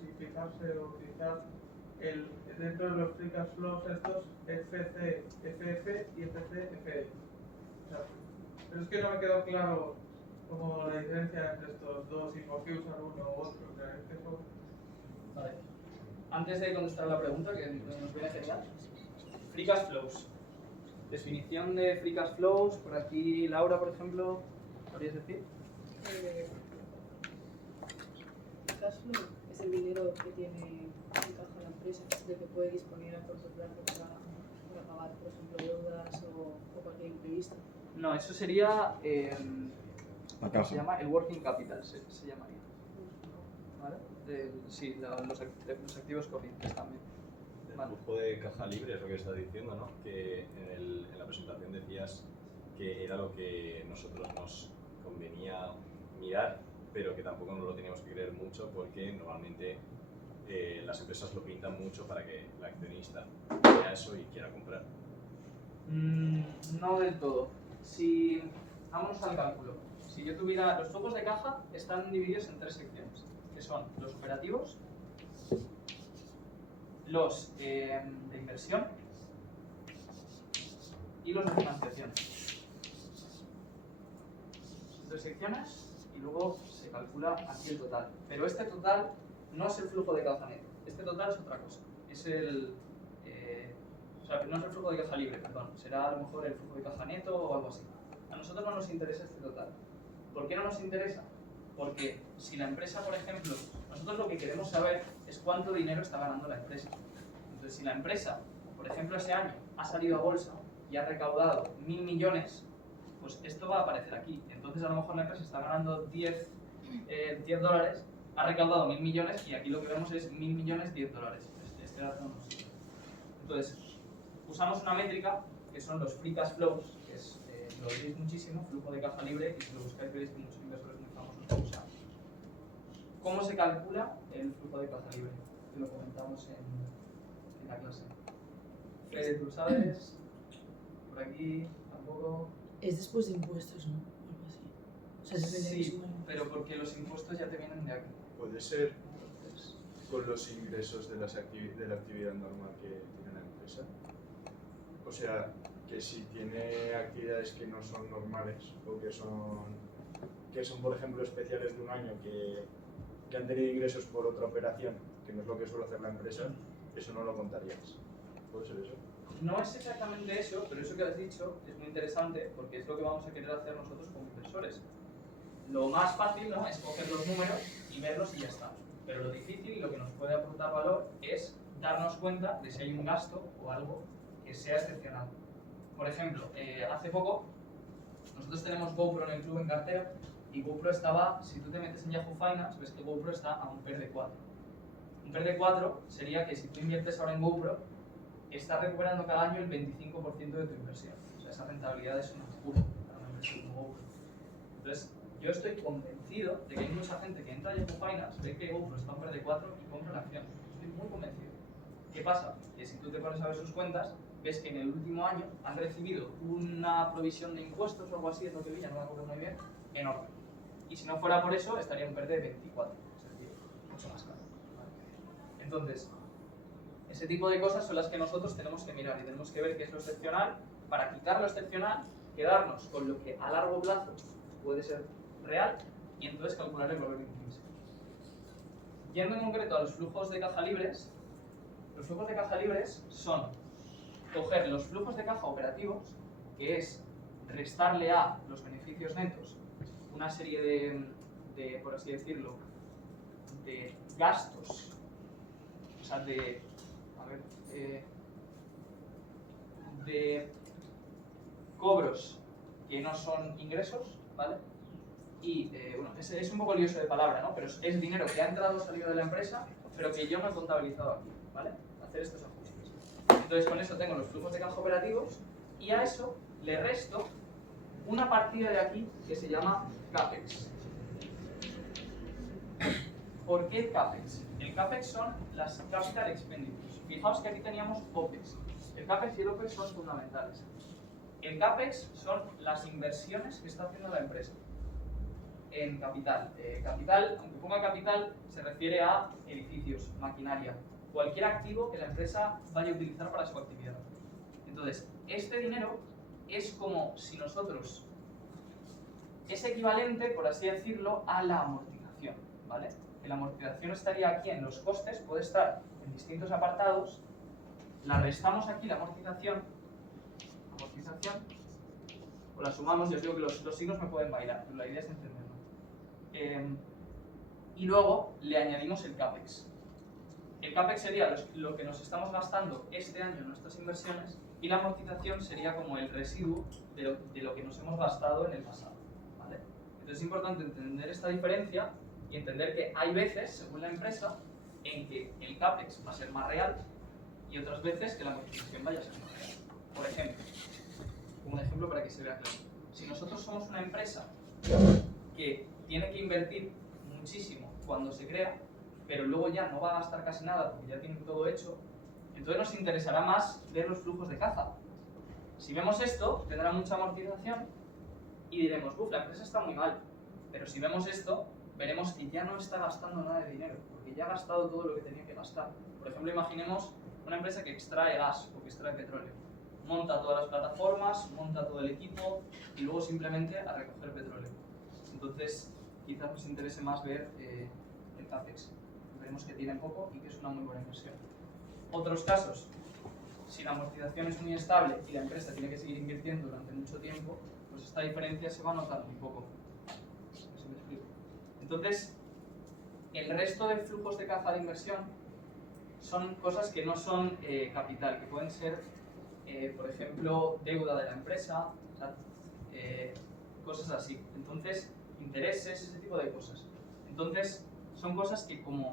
si fijarse o utilizar dentro de los free cash flows estos FC, FF y FC, FE. O sea, pero es que no me quedó claro como la diferencia entre estos dos y por qué usar uno u otro. O sea, es que eso... Vale. Antes de contestar la pregunta, que nos viene genial, free cash flows. Definición de free cash flows, por aquí Laura, por ejemplo, ¿podrías decir? Cash flow es el dinero que tiene en caja la empresa, de que puede disponer a corto plazo para pagar, por ejemplo, deudas o cualquier imprevisto. No, eso sería, La caja. se llama el working capital, se llamaría. ¿Vale? Sí, los activos corrientes también. El Vale. flujo de caja libre es lo que estás diciendo, ¿no? Que en la presentación decías que era lo que nosotros nos convenía mirar, pero que tampoco nos lo teníamos que creer mucho porque normalmente las empresas lo pintan mucho para que el accionista vea eso y quiera comprar. No del todo. Si vamos al cálculo. Si yo tuviera los flujos de caja, están divididos en tres secciones, que son los operativos, los de inversión y los de financiación. Tres secciones y luego se calcula aquí el total. Pero este total no es el flujo de caja neto. Este total es otra cosa. Es o sea, no es el flujo de caja libre, perdón. Será a lo mejor el flujo de caja neto o algo así. A nosotros no nos interesa este total. ¿Por qué no nos interesa? Porque si la empresa, por ejemplo, nosotros lo que queremos saber es cuánto dinero está ganando la empresa. Entonces, si la empresa, por ejemplo, ese año ha salido a bolsa y ha recaudado 1.000 millones, pues esto va a aparecer aquí. Entonces, a lo mejor la empresa está ganando 10 dólares, ha recaudado 1.000 millones y aquí lo que vemos es 1.000 millones, 10 dólares. Este dato no nos sirve. Entonces, usamos una métrica que son los free cash flows, que es, lo veis muchísimo, flujo de caja libre, y si lo buscáis veréis que muchos inversores muy famosos lo usan. ¿Cómo se calcula el flujo de caja libre? Que lo comentamos en la clase. Fede, ¿tú sabes? Por aquí tampoco. Es después de impuestos, ¿no? O algo así. O sea, depende de Sí, que suman. pero porque los impuestos ya te vienen de aquí. Puede ser Entonces, con los ingresos de la actividad normal que tiene la empresa. O sea, que si tiene actividades que no son normales o que son por ejemplo especiales de un año que han tenido ingresos por otra operación, que no es lo que suele hacer la empresa, eso no lo contarías. ¿Puede ser eso? no es exactamente eso, pero eso que has dicho es muy interesante porque es lo que vamos a querer hacer nosotros como inversores. Lo más fácil, ¿no?, es coger los números y verlos y ya está. Pero lo difícil y lo que nos puede aportar valor es darnos cuenta de si hay un gasto o algo que sea excepcional. Por ejemplo, hace poco nosotros tenemos GoPro en el club en cartera y GoPro estaba, si tú te metes en Yahoo Finance, ves que GoPro está a un PER de 4. Un PER de 4 sería que si tú inviertes ahora en GoPro, estás recuperando cada año el 25% de tu inversión. O sea, esa rentabilidad es una locura para una inversión como GoPro. Entonces, yo estoy convencido de que hay mucha gente que entra a Yahoo Finance, ve que GoPro está a un PER de 4 y compra la acción. Estoy muy convencido. ¿Qué pasa? Que si tú te pones a ver sus cuentas, ves que en el último año han recibido una provisión de impuestos o algo así, es lo que vi, ya no me acuerdo muy bien, enorme. Y si no fuera por eso, estaría un PER de 24, es decir, mucho más caro. ¿Vale? Entonces, ese tipo de cosas son las que nosotros tenemos que mirar y tenemos que ver qué es lo excepcional para quitar lo excepcional, quedarnos con lo que a largo plazo puede ser real y entonces calcular el valor intrínseco. Yendo en concreto a los flujos de caja libres, los flujos de caja libres son coger los flujos de caja operativos, que es restarle a los beneficios netos una serie de por así decirlo, de gastos, o sea, de cobros que no son ingresos, ¿vale? Y bueno, es un poco lioso de palabra, ¿no? Pero es dinero que ha entrado o salido de la empresa, pero que yo no he contabilizado aquí, ¿vale? Hacer estos ajustes. Entonces con esto tengo los flujos de caja operativos y a eso le resto una partida de aquí que se llama CAPEX. ¿Por qué CAPEX? El CAPEX son las Capital Expenditures. Fijaos que aquí teníamos OPEX. El CAPEX y el OPEX son fundamentales. El CAPEX son las inversiones que está haciendo la empresa en capital. Capital, aunque ponga capital, se refiere a edificios, maquinaria, cualquier activo que la empresa vaya a utilizar para su actividad. Entonces, este dinero es como si nosotros, es equivalente, por así decirlo, a la amortización, ¿vale? Que la amortización estaría aquí en los costes, puede estar en distintos apartados, la restamos aquí la amortización, o la sumamos, yo os digo que los signos me pueden bailar, pero la idea es entenderlo. Y luego le añadimos el CAPEX. El CAPEX sería lo que nos estamos gastando este año en nuestras inversiones y la amortización sería como el residuo de lo que nos hemos gastado en el pasado, ¿vale? Entonces es importante entender esta diferencia y entender que hay veces, según la empresa, en que el CAPEX va a ser más real y otras veces que la amortización vaya a ser más real. Por ejemplo, como un ejemplo para que se vea claro, si nosotros somos una empresa que tiene que invertir muchísimo cuando se crea, pero luego ya no va a gastar casi nada porque ya tiene todo hecho, entonces nos interesará más ver los flujos de caja. Si vemos esto, tendrá mucha amortización y diremos, uff, la empresa está muy mal. Pero si vemos esto, veremos que ya no está gastando nada de dinero, porque ya ha gastado todo lo que tenía que gastar. Por ejemplo, imaginemos una empresa que extrae gas o que extrae petróleo. Monta todas las plataformas, monta todo el equipo y luego simplemente a recoger petróleo. Entonces, quizás nos interese más ver el CAPEX. Veremos que tiene poco y que es una muy buena inversión. Otros casos, si la amortización es muy estable y la empresa tiene que seguir invirtiendo durante mucho tiempo, pues esta diferencia se va a notar muy poco. No sé si me explico. Entonces, el resto de flujos de caja de inversión son cosas que no son capital, que pueden ser, por ejemplo, deuda de la empresa, o sea, cosas así. Entonces, intereses, ese tipo de cosas. Entonces, son cosas que como,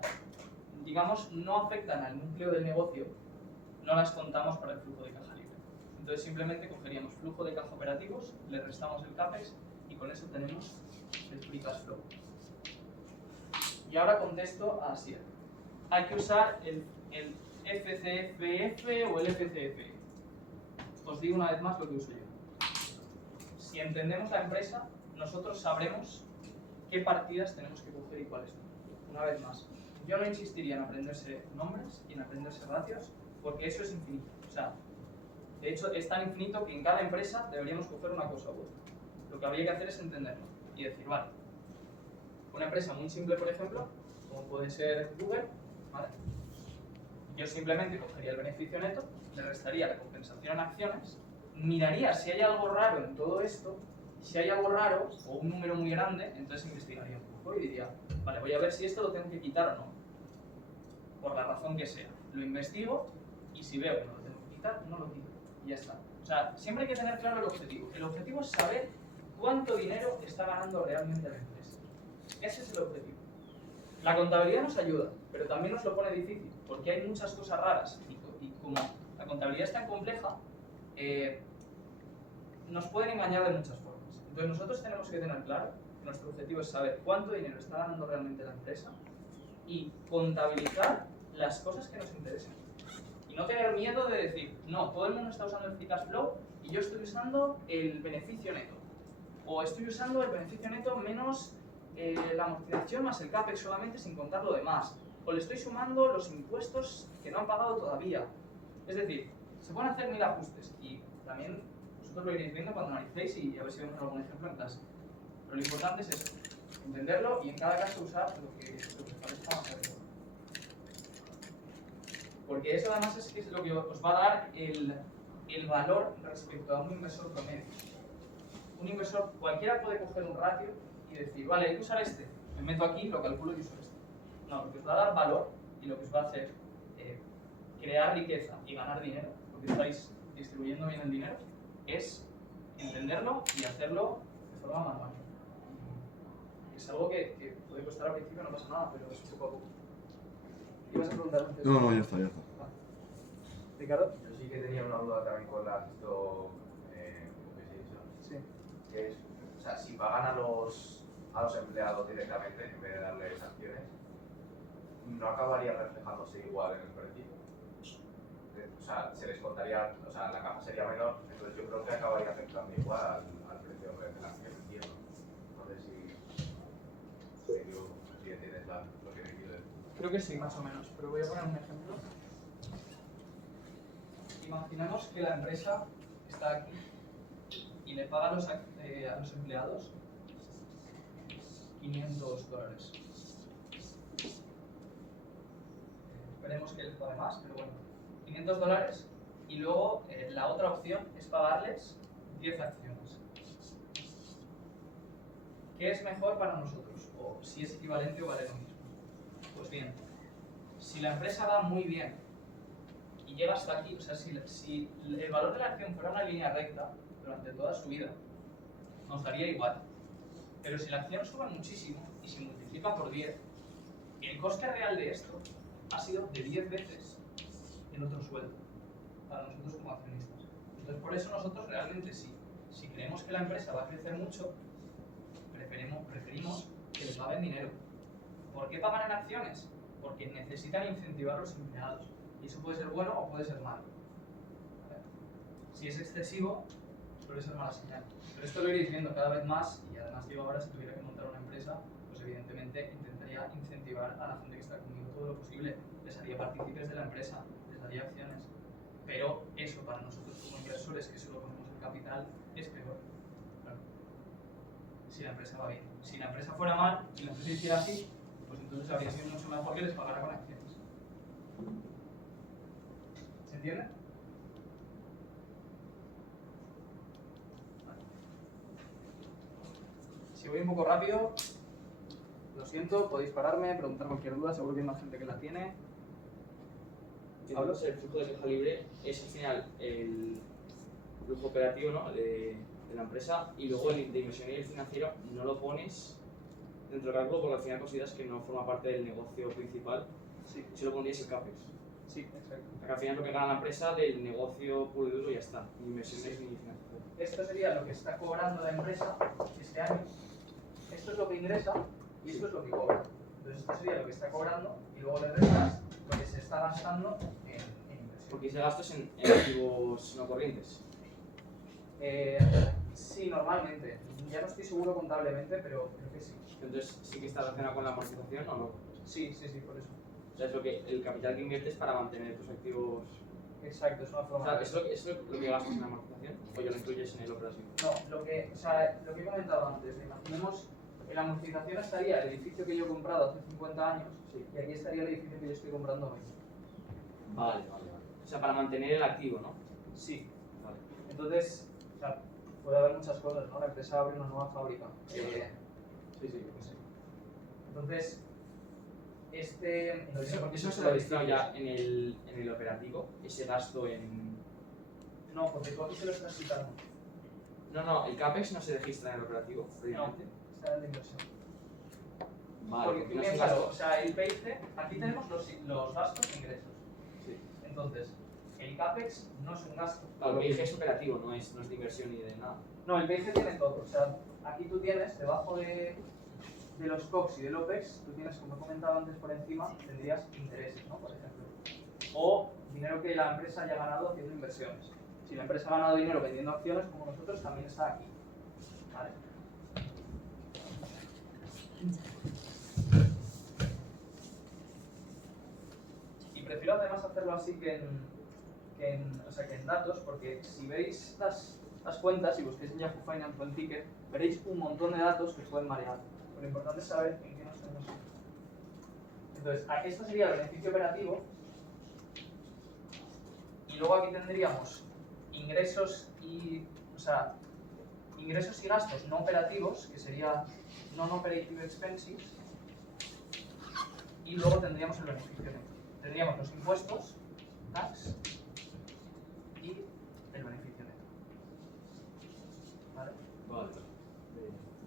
digamos, no afectan al núcleo del negocio, no las contamos para el flujo de caja libre. Entonces, simplemente cogeríamos flujo de caja operativos, le restamos el CAPEX y con eso tenemos el free cash flow. Y ahora contesto a Asier. Hay que usar el FCFF o el FCF. Os digo una vez más lo que uso yo. Si entendemos la empresa, nosotros sabremos qué partidas tenemos que coger y cuáles no. Una vez más, yo no insistiría en aprenderse nombres y en aprenderse ratios, porque eso es infinito. O sea, de hecho, es tan infinito que en cada empresa deberíamos coger una cosa u otra. Lo que habría que hacer es entenderlo y decir, vale, una empresa muy simple, por ejemplo, como puede ser Google, ¿vale? Yo simplemente cogería el beneficio neto, le restaría la compensación en acciones, miraría si hay algo raro en todo esto, si hay algo raro o un número muy grande, entonces investigaría un poco y diría, vale, voy a ver si esto lo tengo que quitar o no, por la razón que sea. Lo investigo y si veo que no lo tengo que quitar, no lo quito y ya está. O sea, siempre hay que tener claro el objetivo. El objetivo es saber cuánto dinero está ganando realmente la empresa. Ese es el objetivo. La contabilidad nos ayuda, pero también nos lo pone difícil, porque hay muchas cosas raras y como la contabilidad es tan compleja, nos pueden engañar de muchas formas. Entonces nosotros tenemos que tener claro que nuestro objetivo es saber cuánto dinero está ganando realmente la empresa y contabilizar las cosas que nos interesan. Y no tener miedo de decir, no, todo el mundo está usando el free cash flow y yo estoy usando el beneficio neto. O estoy usando el beneficio neto menos la amortización más el CAPEX solamente sin contar lo demás. O le estoy sumando los impuestos que no han pagado todavía. Es decir, se pueden hacer 1000 ajustes y también vosotros lo iréis viendo cuando analicéis y a ver si vemos algún ejemplo en clase. Pero lo importante es eso, entenderlo y en cada caso usar lo que parezca más adecuado. Porque eso además es lo que os va a dar el valor respecto a un inversor promedio. Un inversor, cualquiera puede coger un ratio y decir, vale, hay que usar este, me meto aquí, lo calculo y uso este. No, lo que os va a dar valor y lo que os va a hacer crear riqueza y ganar dinero, porque estáis distribuyendo bien el dinero, es entenderlo y hacerlo de forma manual. Es algo que puede costar al principio, no pasa nada, pero es poco a poco. ¿Ibas a preguntar antes? No, ya está. ¿Ricardo? Yo sí que tenía una duda también con las Sí. que es, o sea, si pagan a los empleados directamente en vez de darles acciones, ¿no acabaría reflejándose igual en el precio? o sea, se les contaría, o sea, la caja sería menor, entonces yo creo que acabaría afectando igual al precio de la acción, entiendo. No sé si entiendes lo que he querido decir. Creo que sí, más o menos, pero voy a poner un ejemplo. Imaginemos que la empresa está aquí y le paga a los empleados $500. Esperemos que les pague más, pero bueno, $500 y luego la otra opción es pagarles 10 acciones. ¿Qué es mejor para nosotros? O si es equivalente o vale lo mismo. Pues bien, si la empresa va muy bien y llega hasta aquí, o sea, si el valor de la acción fuera una línea recta durante toda su vida, nos daría igual. Pero si la acción sube muchísimo y se multiplica por 10, el coste real de esto ha sido de 10 veces el otro sueldo para nosotros como accionistas. Entonces, por eso nosotros realmente sí. Si creemos que la empresa va a crecer mucho, preferimos que les paguen dinero. ¿Por qué pagan en acciones? Porque necesitan incentivar a los empleados. Y eso puede ser bueno o puede ser malo. ¿Vale? Si es excesivo, suele ser mala señal. Pero esto lo iréis viendo cada vez más, y además yo ahora si tuviera que montar una empresa, pues evidentemente intentaría incentivar a la gente que está conmigo todo lo posible. Les haría partícipes de la empresa, les daría acciones. Pero eso para nosotros como inversores, que solo ponemos el capital, es peor. Claro. Si la empresa va bien. Si la empresa fuera mal y la empresa hiciera así, pues entonces habría sido mucho mejor que les pagara con acciones. ¿Se entiende? Vale. Si voy un poco rápido, lo siento, podéis pararme, preguntar cualquier duda, seguro que hay más gente que la tiene. ¿Hablo? El flujo de caja libre es al final el flujo operativo, ¿no?, de la empresa, y luego el de inversión y el financiero no lo pones dentro del cálculo porque al final consideras que no forma parte del negocio principal. Sí. Si lo pondrías el CAPEX. Sí, exacto. Porque al final es lo que gana la empresa del negocio puro y duro y ya está, ni inversiones ni financiación. Esto sería lo que está cobrando la empresa este año. Esto es lo que ingresa y esto es lo que cobra. Entonces esto sería lo que está cobrando y luego le restas lo que se está gastando en inversión. Porque ese gasto es en activos no corrientes. Sí, normalmente. Ya no estoy seguro contablemente, pero creo que sí. Entonces, ¿sí que está relacionado con la amortización o no? Sí, por eso. O sea, es lo que, el capital que inviertes para mantener tus activos. Exacto, es una O forma sea, de... ¿es lo que gastas en la amortización? ¿O ya lo incluyes en el operativo? No, lo que he comentado antes, imaginemos que la amortización estaría el edificio que yo he comprado hace 50 años y aquí estaría el edificio que yo estoy comprando hoy. Vale. O sea, para mantener el activo, ¿no? Sí. Vale. Entonces, o sea, puede haber muchas cosas, ¿no? La empresa abre una nueva fábrica. Sí, Entonces, Eso se lo he visto ya en el operativo, ese gasto en... No, porque tú aquí se lo estás quitando. No, el CAPEX no se registra en el operativo, previamente. No, está en la inversión. Vale, Porque porque tú no es un piénsalo, gasto. o sea, el PIC, aquí tenemos los gastos e ingresos. Sí. Entonces, el CAPEX no es un gasto. Claro, el PIG es operativo, no es de inversión ni de nada. No, el PIG tiene todo. O sea, aquí tú tienes, debajo de los COX y del OPEX, tú tienes, como he comentado antes por encima, tendrías intereses, ¿no? Por ejemplo. O dinero que la empresa haya ganado haciendo inversiones. Si la empresa ha ganado dinero vendiendo acciones, como nosotros, también está aquí. ¿Vale? Y prefiero además hacerlo así que en datos, porque si veis las cuentas y busquéis en Yahoo Finance o en Ticket, veréis un montón de datos que os pueden marear. Lo importante es saber en qué nos tenemos. Entonces, esto sería el beneficio operativo. Y luego aquí tendríamos ingresos y gastos no operativos, que sería non-operative expenses. Y luego tendríamos el beneficio neto. Tendríamos los impuestos, tax, y el beneficio neto. ¿Vale? Vale.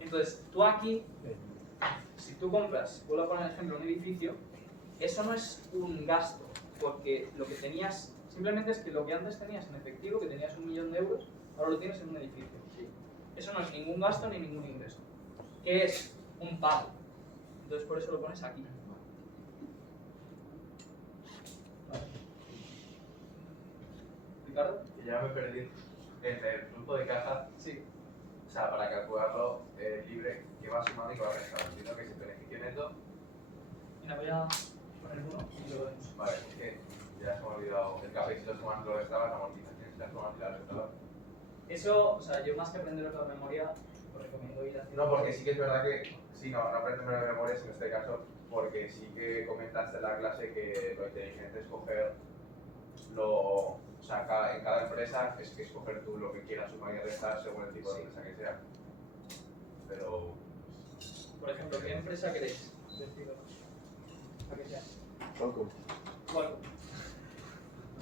Entonces, tú aquí, si tú compras, vuelvo a poner el ejemplo, un edificio, eso no es un gasto, porque lo que tenías, simplemente es que lo que antes tenías en efectivo, que tenías 1 millón de euros, ahora lo tienes en un edificio. Eso no es ningún gasto ni ningún ingreso. ¿Qué es? Un pago. Entonces, por eso lo pones aquí. Ricardo. Que ya me perdí entre el flujo de caja. Sí. O sea, para calcularlo libre, que va sumando y que va restando. Entiendo que es el beneficio neto. Mira, voy a poner uno y lo vemos. Vale, es que ya se me ha olvidado. El café, si lo sumas lo restabas, la amortización, si la sumas y la restabas. Eso, o sea, yo más que aprenderos la memoria, os recomiendo ir haciendo. No, porque sí que es verdad que, sí, no aprendo de memoria en este caso, porque sí que comentaste en la clase que lo inteligente es coger o sea, en cada empresa es que escoger tú lo que quieras sumar y restar según el tipo de empresa que sea. Pero, Por ejemplo, ¿qué empresa queréis? Deciros. ¿A qué sea? Qualcomm. Bueno,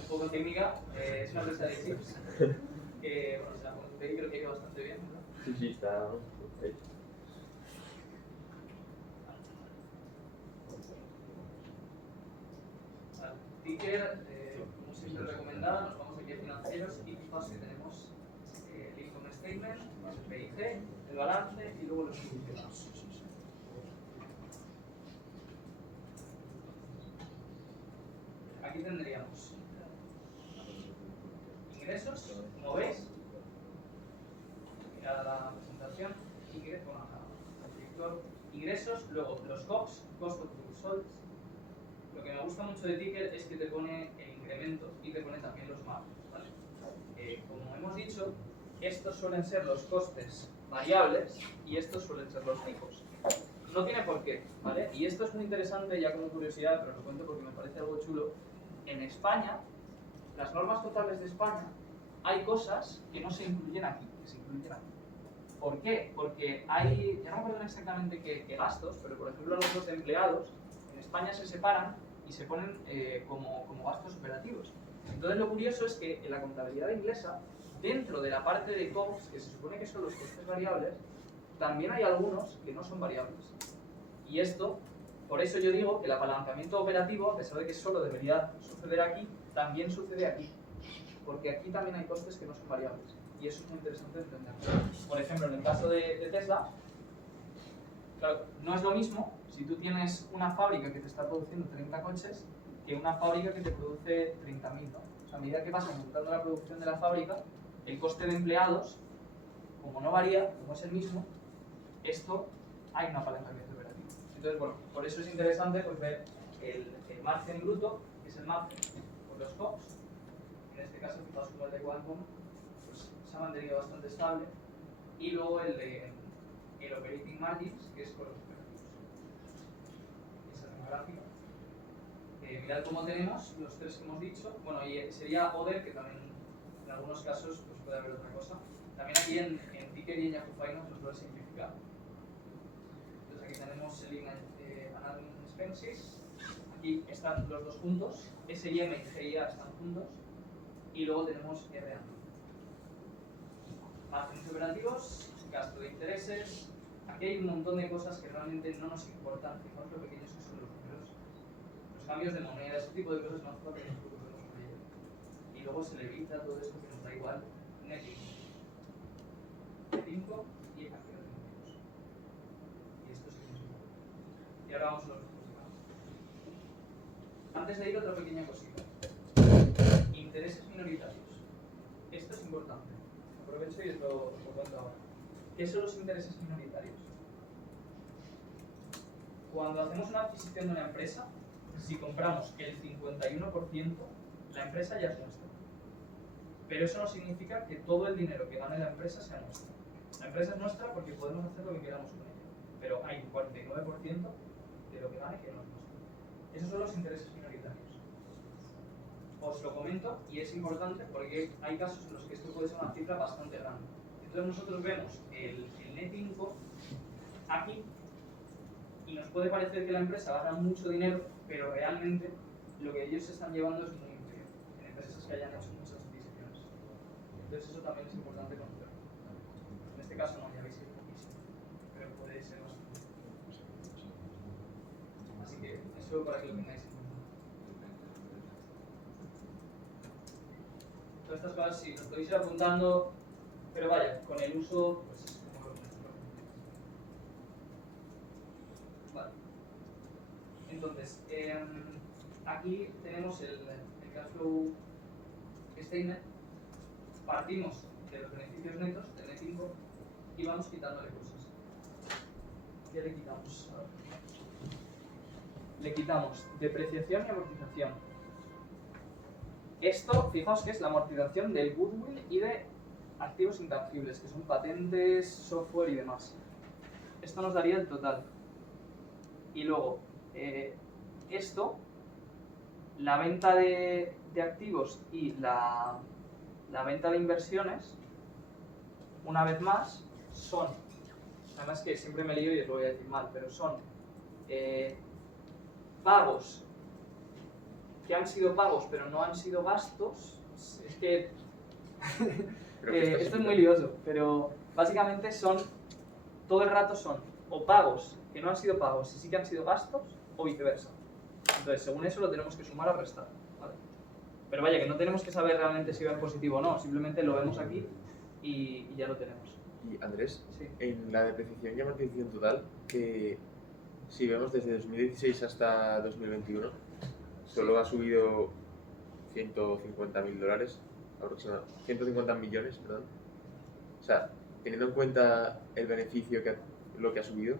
un poco técnica, es una empresa de chips que, bueno, se la comenté y creo que ha ido bastante bien, ¿no? Sí, está. Ticker, como siempre recomendado, nos vamos aquí a financieros y fijaos que tenemos el income statement, el PIG, el balance y luego los funcionarios. Aquí tendríamos ingresos, como veis, mirad la presentación, ingresos, luego los COGS, cost of goods sold. Lo que me gusta mucho de Ticker es que te pone el incremento y te pone también los márgenes, ¿vale? Como hemos dicho, estos suelen ser los costes variables y estos suelen ser los fijos. No tiene por qué, ¿vale? Y esto es muy interesante ya como curiosidad, pero lo cuento porque me parece algo chulo. En España, las normas contables de España, hay cosas que no se incluyen aquí, que se incluyen aquí. ¿Por qué? Porque hay, ya no me acuerdo exactamente qué gastos, pero por ejemplo los de empleados en España se separan y se ponen como gastos operativos. Entonces lo curioso es que en la contabilidad inglesa, dentro de la parte de COGS, que se supone que son los costes variables, también hay algunos que no son variables. Y esto, por eso yo digo que el apalancamiento operativo, a pesar de que solo debería suceder aquí, también sucede aquí. Porque aquí también hay costes que no son variables. Y eso es muy interesante de entender. Por ejemplo, en el caso de Tesla, claro, no es lo mismo si tú tienes una fábrica que te está produciendo 30 coches que una fábrica que te produce 30.000, ¿no? O sea, a medida que vas aumentando la producción de la fábrica, el coste de empleados, como no varía, como es el mismo, esto hay un apalancamiento operativo. Entonces, bueno, por eso es interesante pues, ver el margen bruto, que es el margen por los COGS. En este caso, fijaos como el de Qualcomm, pues se ha mantenido bastante estable. Y luego el operating margins, que es con los operativos. Esa es la gráfica. Mirad cómo tenemos los tres que hemos dicho. Bueno, y sería Other, que también en algunos casos pues, puede haber otra cosa. También aquí en Ticker y en Yahoo Finance os lo he simplificado. Entonces aquí tenemos Selling and Admin Expenses. Aquí están los dos juntos. SIM y GIA están juntos. Y luego tenemos RA. Márgenes operativos, gasto de intereses. Aquí hay un montón de cosas que realmente no nos importan. Fijaos lo pequeños que son los números. Los cambios de moneda, ese tipo de cosas no hace falta que nos preocupemos por ello. Y luego se le evita todo esto que nos da igual. Net income y cantidad de números. Y esto es lo mismo. Y ahora vamos a los resultados. Antes de ir, otra pequeña cosita. Intereses minoritarios. Esto es importante. Aprovecho y os lo cuento ahora. ¿Qué son los intereses minoritarios? Cuando hacemos una adquisición de una empresa, si compramos el 51%, la empresa ya es nuestra. Pero eso no significa que todo el dinero que gane la empresa sea nuestro. La empresa es nuestra porque podemos hacer lo que queramos con ella. Pero hay un 49% de lo que gane que no es nuestro. Esos son los intereses minoritarios. Os lo comento y es importante porque hay casos en los que esto puede ser una cifra bastante grande. Entonces nosotros vemos el net income aquí y nos puede parecer que la empresa gana mucho dinero, pero realmente lo que ellos se están llevando es muy inferior en empresas que hayan hecho muchas adquisiciones. Entonces eso también es importante conocerlo. En este caso no, ya veis que es poquísimo, pero puede ser bastante. Así que eso para que lo tengáis en cuenta. Todas estas cosas sí, las podéis ir apuntando, pero vaya, con el uso, pues es como lo mejor. Vale. Entonces, aquí tenemos el cash flow statement partimos de los beneficios netos, del net income, y vamos quitándole cosas. ¿Qué le quitamos? A ver. Le quitamos depreciación y amortización. Esto, fijaos que es la amortización del goodwill y de activos intangibles, que son patentes, software y demás. Esto nos daría el total. Y luego, esto, la venta de activos y la venta de inversiones, una vez más, son, además que siempre me lío y os lo voy a decir mal, pero son pagos que han sido pagos pero no han sido gastos. Es que esto es muy lioso, pero básicamente son, todo el rato son o pagos que no han sido pagos y sí que han sido gastos, o viceversa. Entonces, según eso lo tenemos que sumar o restar, ¿vale? Pero vaya, que no tenemos que saber realmente si va en positivo o no, simplemente lo vemos aquí y ya lo tenemos. Y Andrés, Sí. en la depreciación y amortización total, que si vemos desde 2016 hasta 2021, solo ha subido $150.000 aproximadamente, 150 millones, perdón. O sea, teniendo en cuenta el beneficio lo que ha subido,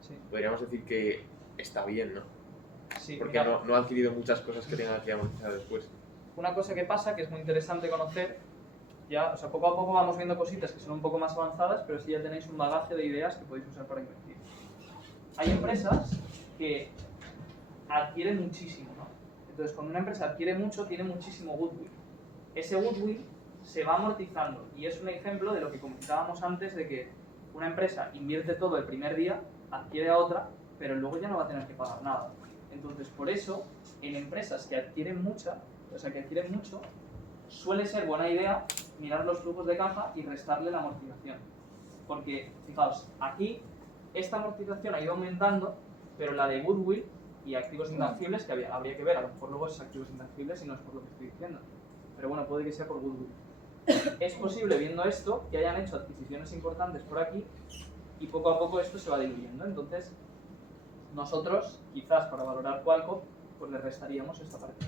Sí. podríamos decir que está bien, ¿no? Sí, Porque mira, no ha adquirido muchas cosas que tenga que amortizar después. una cosa que pasa, que es muy interesante conocer, ya, o sea, poco a poco vamos viendo cositas que son un poco más avanzadas, pero sí ya tenéis un bagaje de ideas que podéis usar para invertir. Hay empresas que adquieren muchísimo, ¿no? Entonces, cuando una empresa adquiere mucho, tiene muchísimo goodwill. Ese goodwill se va amortizando y es un ejemplo de lo que comentábamos antes de que una empresa invierte todo el primer día, adquiere a otra, pero luego ya no va a tener que pagar nada. Entonces, por eso, en empresas que adquieren mucho, suele ser buena idea mirar los flujos de caja y restarle la amortización. Porque, fijaos, aquí esta amortización ha ido aumentando, pero la de goodwill y activos intangibles, que habría que ver, a lo mejor luego es activos intangibles y no es por lo que estoy diciendo. Pero bueno, puede que sea por goodwill. Es posible, viendo esto, que hayan hecho adquisiciones importantes por aquí y poco a poco esto se va diluyendo. Entonces, nosotros, quizás para valorar Qualcomm, pues le restaríamos esta parte.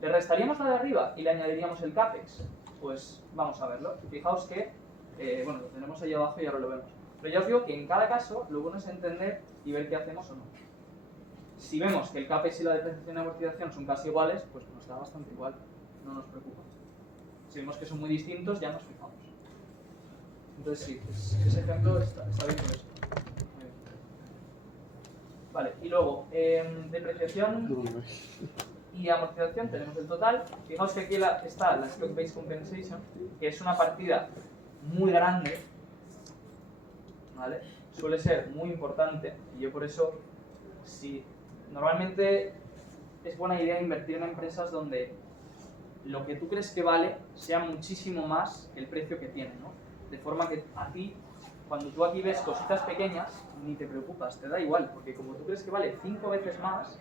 ¿Le restaríamos la de arriba y le añadiríamos el CAPEX? Pues vamos a verlo. Fijaos que, bueno, lo tenemos ahí abajo y ahora lo vemos. Pero ya os digo que en cada caso lo bueno es entender y ver qué hacemos o no. Si vemos que el CAPEX y la depreciación y amortización son casi iguales, pues nos da bastante igual, no nos preocupa. Si vemos que son muy distintos, ya nos fijamos. Entonces sí, pues ese ejemplo está bien por eso. Muy bien. Vale, y luego, depreciación y amortización, tenemos el total. Fijaos que aquí está la Stock Based Compensation, que es una partida muy grande, ¿vale? Suele ser muy importante, y yo por eso, sí, normalmente es buena idea invertir en empresas donde lo que tú crees que vale sea muchísimo más que el precio que tiene, ¿no? De forma que a ti, cuando tú aquí ves cositas pequeñas, ni te preocupas, te da igual, porque como tú crees que vale 5 veces más,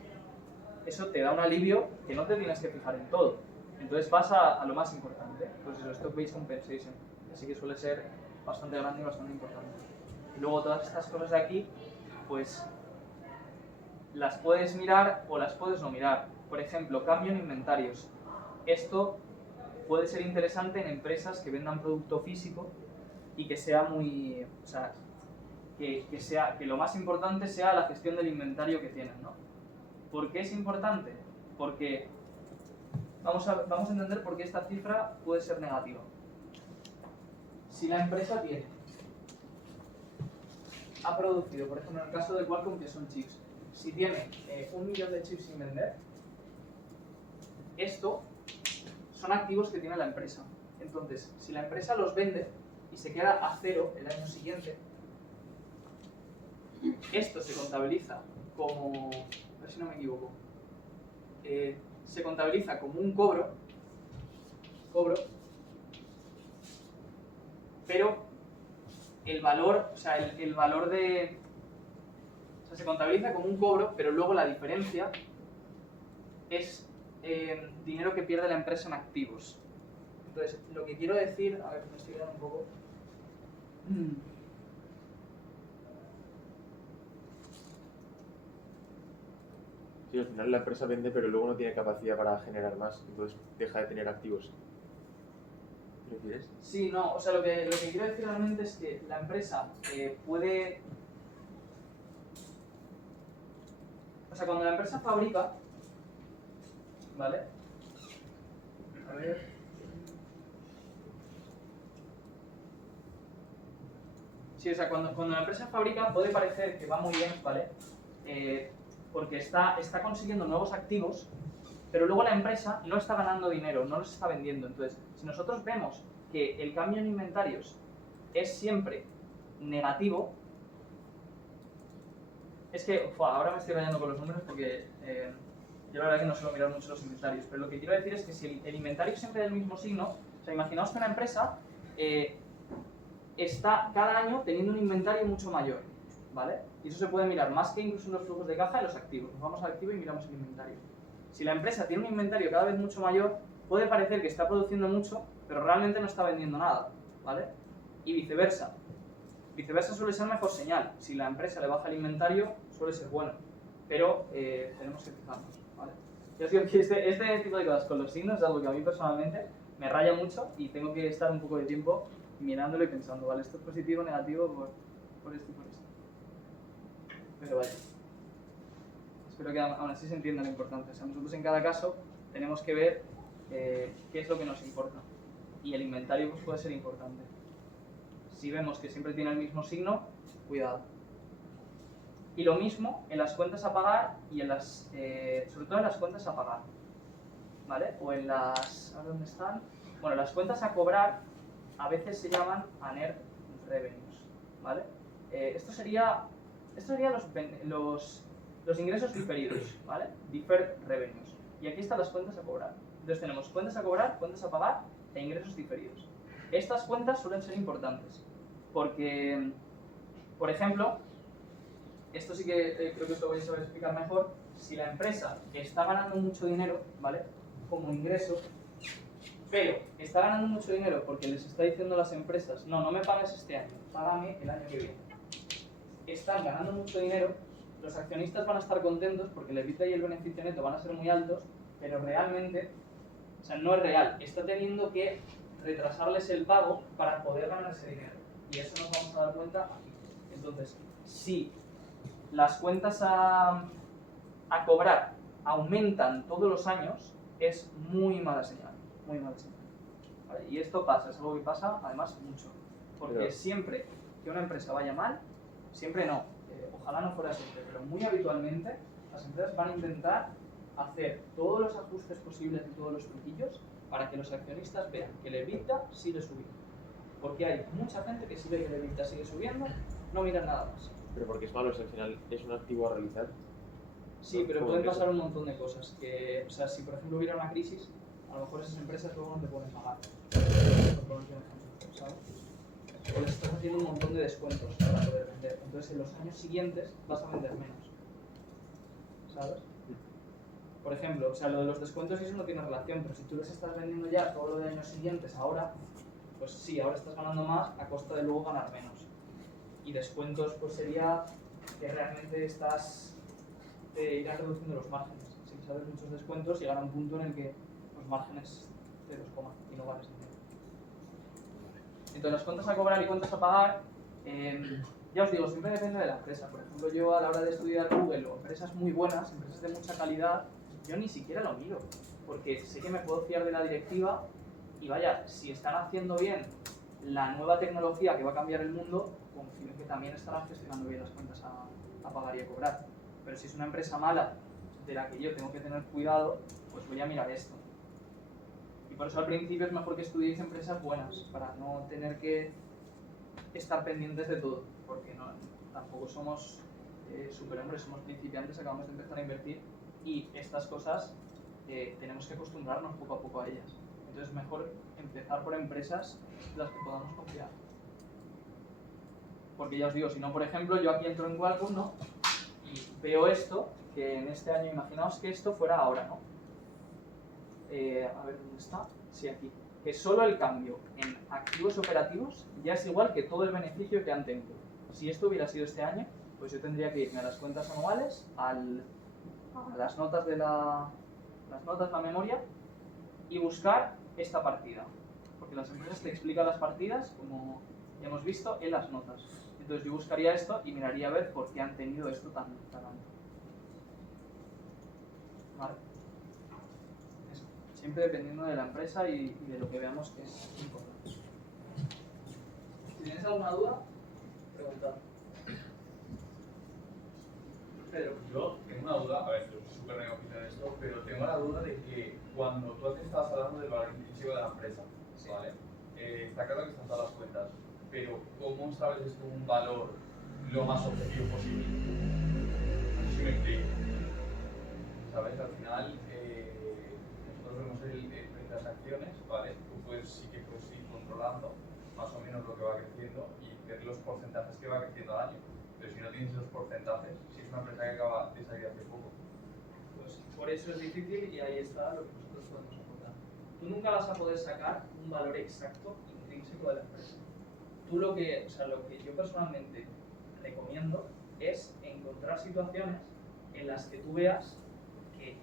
eso te da un alivio que no te tienes que fijar en todo. Entonces vas a lo más importante, pues eso, Stock Based Compensation. Así que suele ser bastante grande y bastante importante. Y luego todas estas cosas de aquí, pues las puedes mirar o las puedes no mirar. Por ejemplo, cambio en inventarios. Esto puede ser interesante en empresas que vendan producto físico y que sea muy, o sea, que lo más importante sea la gestión del inventario que tienen, ¿no? ¿Por qué es importante? Porque vamos a entender por qué esta cifra puede ser negativa. Si la empresa ha producido, por ejemplo, en el caso de Qualcomm, que son chips, si tiene 1 millón de chips sin vender, esto son activos que tiene la empresa. Entonces, si la empresa los vende y se queda a cero el año siguiente, esto se contabiliza como, a ver si no me equivoco, se contabiliza como un cobro, pero el valor, o sea, el valor de, o sea, se contabiliza como un cobro, pero luego la diferencia es dinero que pierde la empresa en activos. Entonces, lo que quiero decir, a ver, me estoy quedando un poco. Sí, al final la empresa vende, pero luego no tiene capacidad para generar más, entonces deja de tener activos. refieres? Sí, no, o sea, lo que quiero decir realmente es que la empresa puede... O sea, cuando la empresa fabrica, ¿vale? A ver... Sí, o sea, cuando la empresa fabrica puede parecer que va muy bien, ¿vale? Porque está consiguiendo nuevos activos, pero luego la empresa no está ganando dinero, no los está vendiendo. Entonces, si nosotros vemos que el cambio en inventarios es siempre negativo, es que ahora me estoy rayando con los números porque yo la verdad que no suelo mirar mucho los inventarios, pero lo que quiero decir es que si el inventario es siempre del mismo signo, o sea, imaginaos que una empresa está cada año teniendo un inventario mucho mayor, ¿vale? Y eso se puede mirar más que incluso en los flujos de caja en los activos. Nos vamos al activo y miramos el inventario. Si la empresa tiene un inventario cada vez mucho mayor, puede parecer que está produciendo mucho, pero realmente no está vendiendo nada, ¿vale? Y viceversa. Viceversa suele ser mejor señal. Si la empresa le baja el inventario, suele ser bueno. Pero tenemos que fijarnos, ¿vale? Yo os digo que este tipo de cosas con los signos es algo que a mí personalmente me raya mucho y tengo que estar un poco de tiempo mirándolo y pensando, ¿vale? Esto es positivo o negativo por esto y por esto. Pero vaya. Espero que aún así se entienda lo importante. O sea, nosotros en cada caso tenemos que ver qué es lo que nos importa. Y el inventario pues, puede ser importante. Si vemos que siempre tiene el mismo signo, cuidado. Y lo mismo en las cuentas a pagar y en las, sobre todo en las cuentas a pagar, ¿vale? O en las, ¿a dónde están? Bueno, las cuentas a cobrar a veces se llaman unearned revenues, ¿vale? Esto sería los ingresos diferidos, ¿vale? Deferred revenues. Y aquí están las cuentas a cobrar. Entonces tenemos cuentas a cobrar, cuentas a pagar e ingresos diferidos. Estas cuentas suelen ser importantes porque, por ejemplo, esto sí que creo que os lo voy a saber explicar mejor. Si la empresa está ganando mucho dinero, ¿vale? Como ingreso, pero está ganando mucho dinero porque les está diciendo a las empresas, no me pagues este año, págame el año que viene. Están ganando mucho dinero, los accionistas van a estar contentos porque el EBITDA y el beneficio neto van a ser muy altos, pero realmente, o sea, no es real. Está teniendo que retrasarles el pago para poder ganar ese dinero. Y eso nos vamos a dar cuenta aquí. Entonces, si las cuentas a cobrar aumentan todos los años, es muy mala señal. Muy mala señal. ¿Vale? Y esto pasa, es algo que pasa además mucho. Porque siempre que una empresa vaya mal, siempre no, ojalá no fuera siempre, pero muy habitualmente las empresas van a intentar hacer todos los ajustes posibles y todos los truquillos para que los accionistas vean que el EBITDA sigue subiendo. Porque hay mucha gente que si ve que el EBITDA sigue subiendo, no miran nada más. Pero porque es malo, si al final es un activo a realizar. Sí, pero pueden pasar un montón de cosas. Que, o sea, si por ejemplo hubiera una crisis, a lo mejor esas empresas luego no te pueden pagar. ¿Sabes? O les estás haciendo un montón de descuentos para poder vender. Entonces en los años siguientes vas a vender menos. ¿Sabes? Por ejemplo, o sea, lo de los descuentos eso no tiene relación, pero si tú les estás vendiendo ya todo lo de años siguientes ahora, pues sí, ahora estás ganando más a costa de luego ganar menos. Y descuentos pues sería que realmente irás reduciendo los márgenes. Si sabes muchos descuentos, llegará un punto en el que los márgenes te los coman y no ganes dinero. Entonces las cuentas a cobrar y cuentas a pagar, ya os digo, siempre depende de la empresa. Por ejemplo, yo a la hora de estudiar Google o empresas muy buenas, empresas de mucha calidad, yo ni siquiera lo miro, porque sé que me puedo fiar de la directiva y vaya, si están haciendo bien la nueva tecnología que va a cambiar el mundo, confío en que también estarán gestionando bien las cuentas a pagar y a cobrar. Pero si es una empresa mala de la que yo tengo que tener cuidado, pues voy a mirar esto. Y por eso al principio es mejor que estudiéis empresas buenas, para no tener que estar pendientes de todo, porque tampoco somos superhombres, somos principiantes, acabamos de empezar a invertir y estas cosas tenemos que acostumbrarnos poco a poco a ellas. Entonces es mejor empezar por empresas de las que podamos confiar. Porque ya os digo, si no, por ejemplo, yo aquí entro en Qualcomm, ¿no? Y veo esto, que en este año, imaginaos que esto fuera ahora, ¿no? A ver, ¿dónde está? Sí, aquí. Que solo el cambio en activos operativos ya es igual que todo el beneficio que han tenido. Si esto hubiera sido este año, pues yo tendría que irme a las cuentas anuales, a las notas de la memoria y buscar esta partida. porque las empresas te explican las partidas, como ya hemos visto, en las notas. Entonces yo buscaría esto y miraría a ver por qué han tenido esto tan alto. Vale. Eso. Siempre dependiendo de la empresa y de lo que veamos que es importante. Si tienes alguna duda, preguntad. Pedro, yo tengo una duda, a ver, yo soy súper neófito en esto, pero tengo la duda de que cuando tú antes estabas hablando del valor intrínseco de la empresa, ¿vale? Está claro que están todas las cuentas, pero ¿cómo estableces tú un valor lo más objetivo posible? No sé si me explico. ¿Sabes? Al final, nosotros vemos el precio de las acciones, ¿vale? Tú sí que puedes ir controlando más o menos lo que va creciendo y ver los porcentajes que va creciendo al año. Pero si no tienes esos porcentajes, si es una empresa que acaba de salir hace poco. Pues por eso es difícil y ahí está lo que nosotros podemos aportar. Tú nunca vas a poder sacar un valor exacto intrínseco de la empresa. Tú lo que yo personalmente recomiendo es encontrar situaciones en las que tú veas que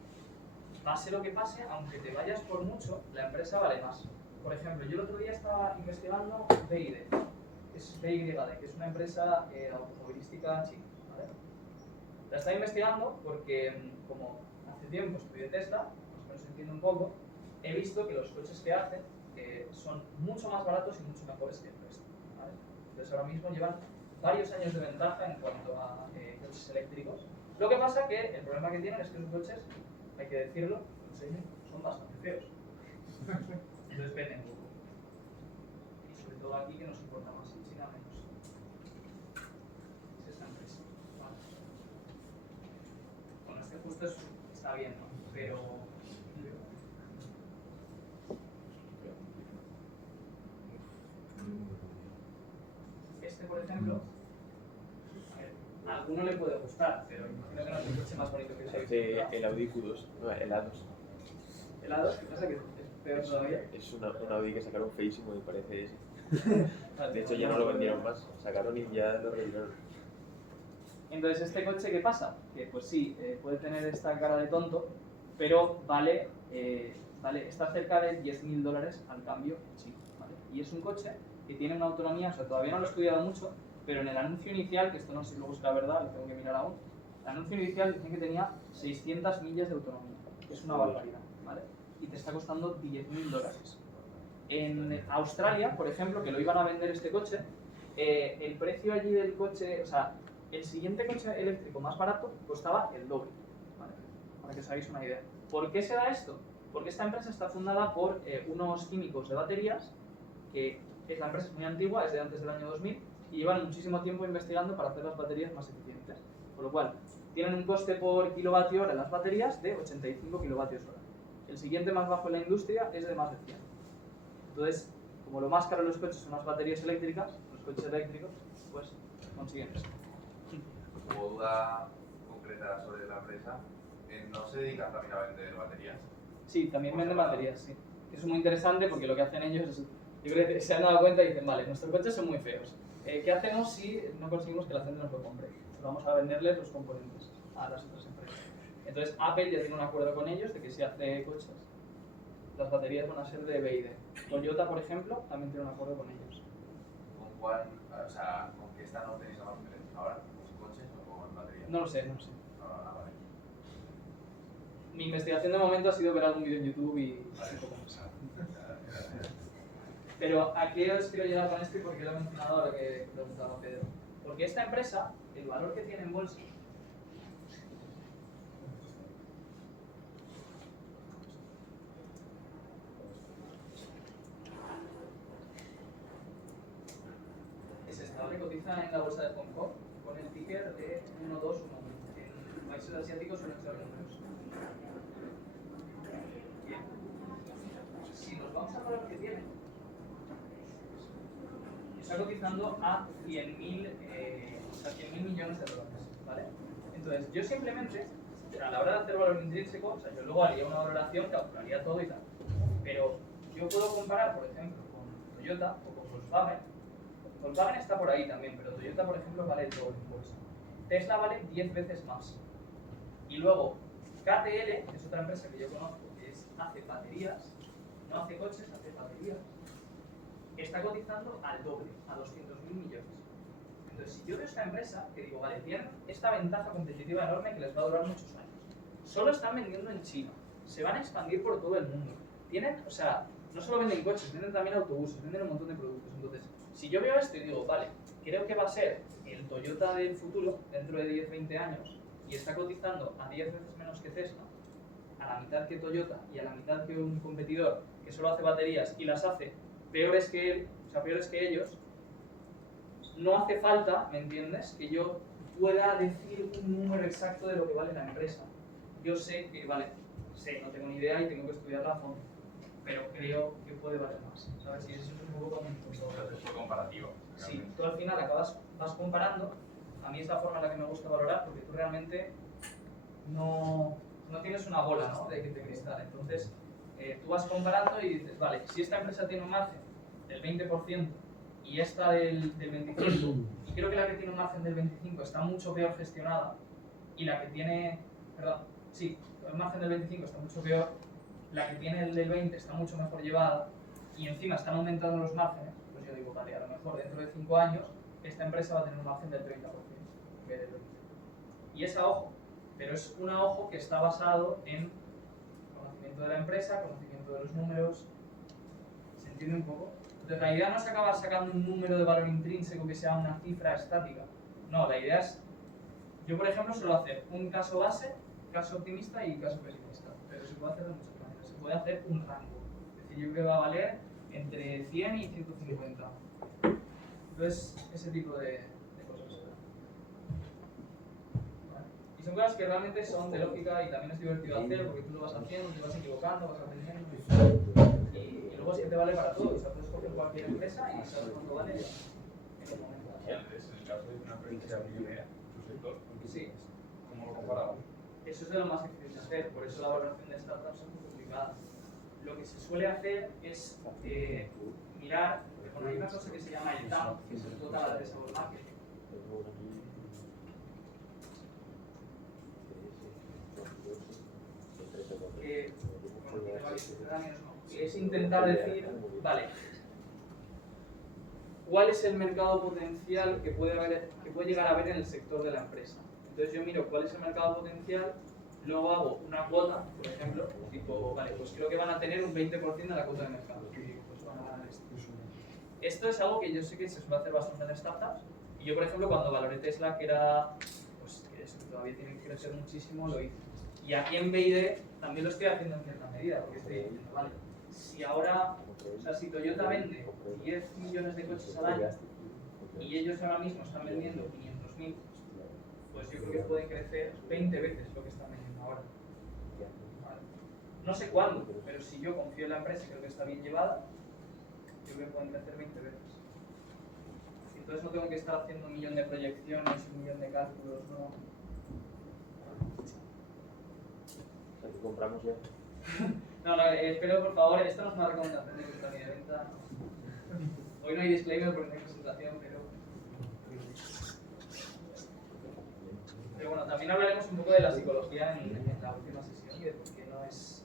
pase lo que pase, aunque te vayas por mucho, la empresa vale más. Por ejemplo, yo el otro día estaba investigando BYD, que es una empresa automovilística china, ¿vale? La estaba investigando porque, como hace tiempo estudié Tesla, más o menos entiendo un poco, he visto que los coches que hacen son mucho más baratos y mucho mejores que el resto, ¿vale? Entonces ahora mismo llevan varios años de ventaja en cuanto a coches eléctricos. Lo que pasa que el problema que tienen es que sus coches, hay que decirlo, son bastante feos. Entonces venden poco. Y sobre todo aquí que nos importa más, en China menos. Es esta empresa. Vale. Bueno, este justo está bien, ¿no? Pero este, por ejemplo, a alguno le puede gustar, pero imagino que no es el coche más bonito que se ha visto. El Audi Q2, no, el A2. ¿El A2? ¿Qué pasa? ¿Que es peor todavía? Es un Audi que sacaron feísimo, me parece ese. De hecho ya no lo vendieron más, sacaron y ya lo retiraron. Entonces, ¿este coche qué pasa? Que pues sí, puede tener esta cara de tonto, pero está cerca de $10.000 al cambio en China, ¿vale? Y es un coche que tiene una autonomía, o sea, todavía no lo he estudiado mucho, pero en el anuncio inicial, que esto no sé si luego es la verdad, lo tengo que mirar aún, el anuncio inicial dicen que tenía 600 millas de autonomía, que es una barbaridad, ¿vale? Y te está costando $10.000. En Australia, por ejemplo, que lo iban a vender este coche, el precio allí del coche, o sea, el siguiente coche eléctrico más barato costaba el doble, ¿vale? Para que os hagáis una idea. ¿Por qué se da esto? Porque esta empresa está fundada por unos químicos de baterías, que la empresa es muy antigua, es de antes del año 2000, y llevan muchísimo tiempo investigando para hacer las baterías más eficientes. Por lo cual, tienen un coste por kilovatio hora en las baterías de 85 kilovatios hora. El siguiente más bajo en la industria es de más de 100. Entonces, como lo más caro de los coches son las baterías eléctricas, los coches eléctricos, pues consiguen eso. Como duda concreta sobre la empresa, ¿no se dedican también a vender baterías? Sí, también venden baterías, sí. Eso es muy interesante porque lo que hacen ellos es, yo creo que se han dado cuenta y dicen, vale, nuestros coches son muy feos. ¿Qué hacemos si no conseguimos que la gente nos lo compre? Pues vamos a venderles los componentes a las otras empresas. Entonces Apple ya tiene un acuerdo con ellos de que si hace coches, las baterías van a ser de BYD. Toyota, por ejemplo, también tiene un acuerdo con ellos. ¿Con cuál, o sea, con qué esta no tenéis la más diferencia ahora? ¿Con coches o con baterías? No lo sé, no lo sé. Vale. Mi investigación de momento ha sido ver algún vídeo en YouTube y un poco más. Pero ¿a qué os quiero llegar con esto y por qué lo he mencionado ahora que preguntaba Pedro? Porque esta empresa, el valor que tiene en bolsa, es estable, cotiza en la bolsa de Hong Kong con el ticker de 1211. En países asiáticos suelen ser números. Bien. Si nos vamos al valor que tiene, está cotizando a 100.000 millones de dólares, ¿vale? Entonces, yo simplemente, a la hora de hacer valor intrínseco, o sea, yo luego haría una valoración, calcularía todo y tal, pero yo puedo comparar, por ejemplo, con Toyota o con Volkswagen. Volkswagen está por ahí también, pero Toyota, por ejemplo, vale el doble en bolsa. Tesla vale 10 veces más. Y luego, KTL, que es otra empresa que yo conozco, que hace baterías, no hace coches, hace baterías, está cotizando al doble, a 200.000 millones. Entonces, si yo veo esta empresa, que digo, vale, tienen esta ventaja competitiva enorme que les va a durar muchos años. Solo están vendiendo en China, se van a expandir por todo el mundo. Tienen, o sea, no solo venden coches, venden también autobuses, venden un montón de productos. Entonces, si yo veo esto y digo, vale, creo que va a ser el Toyota del futuro dentro de 10-20 años y está cotizando a 10 veces menos que Tesla, a la mitad que Toyota y a la mitad que un competidor que solo hace baterías y las hace peores que él, o sea, peores que ellos, no hace falta, ¿me entiendes?, que yo pueda decir un número exacto de lo que vale la empresa. Yo sé que, vale, no tengo ni idea y tengo que estudiarla a fondo, pero creo que puede valer más, ¿sabes? Y eso es un poco como un Por comparativo. sí, tú al final vas comparando. A mí es la forma en la que me gusta valorar, porque tú realmente no tienes una bola, ¿no?, de que te cristal. Entonces, tú vas comparando y dices, vale, si esta empresa tiene un margen del 20% y esta del 25%, y creo que la que tiene un margen del 25% está mucho peor gestionada, y la que tiene, perdón, sí, el margen del 25% está mucho peor, la que tiene el del 20% está mucho mejor llevada, y encima están aumentando los márgenes, pues yo digo, vale, a lo mejor dentro de 5 años esta empresa va a tener un margen del 30% en vez del 20%. Y es a ojo, pero es un a ojo que está basado en conocimiento de la empresa, conocimiento de los números. ¿Se entiende un poco? Entonces la idea no es acabar sacando un número de valor intrínseco que sea una cifra estática. No, la idea es, yo por ejemplo suelo hacer un caso base, caso optimista y caso pesimista, pero se puede hacer de muchas maneras. Se puede hacer un rango, es decir, yo creo que va a valer entre 100 y 150. Entonces, ese tipo de cosas. ¿Vale? Y son cosas que realmente son de lógica y también es divertido hacer porque tú lo vas haciendo, te vas equivocando, vas aprendiendo. Y luego es que te vale para todo. O sea, puedes coger cualquier empresa y sabes cuánto vale en el momento. Es el caso de una empresa pionera en su sector. Sí. ¿Cómo lo comparamos? Eso es de lo más difícil de hacer, por eso la valoración de startups es muy complicada. Lo que se suele hacer es mirar, bueno, hay una cosa que se llama el TAM, que es el Total Addressable Market. Bueno, tiene varios subterráneos, ¿no? Que es intentar decir, vale, ¿cuál es el mercado potencial que puede llegar a haber en el sector de la empresa? Entonces yo miro cuál es el mercado potencial, luego hago una cuota, por ejemplo, tipo, vale, pues creo que van a tener un 20% de la cuota de mercado, y pues van a ganar esto. Esto es algo que yo sé que se suele hacer bastante en startups, y yo por ejemplo cuando valoré Tesla, que era, pues que eso todavía tiene que crecer muchísimo, lo hice. Y aquí en BID también lo estoy haciendo en cierta medida, porque estoy diciendo, vale, si ahora, o sea, si Toyota vende 10 millones de coches al año, y ellos ahora mismo están vendiendo 500.000, pues yo creo que pueden crecer 20 veces lo que están vendiendo ahora. Vale. No sé cuándo, pero si yo confío en la empresa y creo que está bien llevada, yo creo que pueden crecer 20 veces. Entonces no tengo que estar haciendo un millón de proyecciones, un millón de cálculos, no. Aquí compramos ya. No, espero por favor, esto no es una recomendación de vuestra ni de venta. Hoy no hay disclaimer porque no hay presentación, pero bueno, también hablaremos un poco de la psicología en la última sesión y de por qué no es,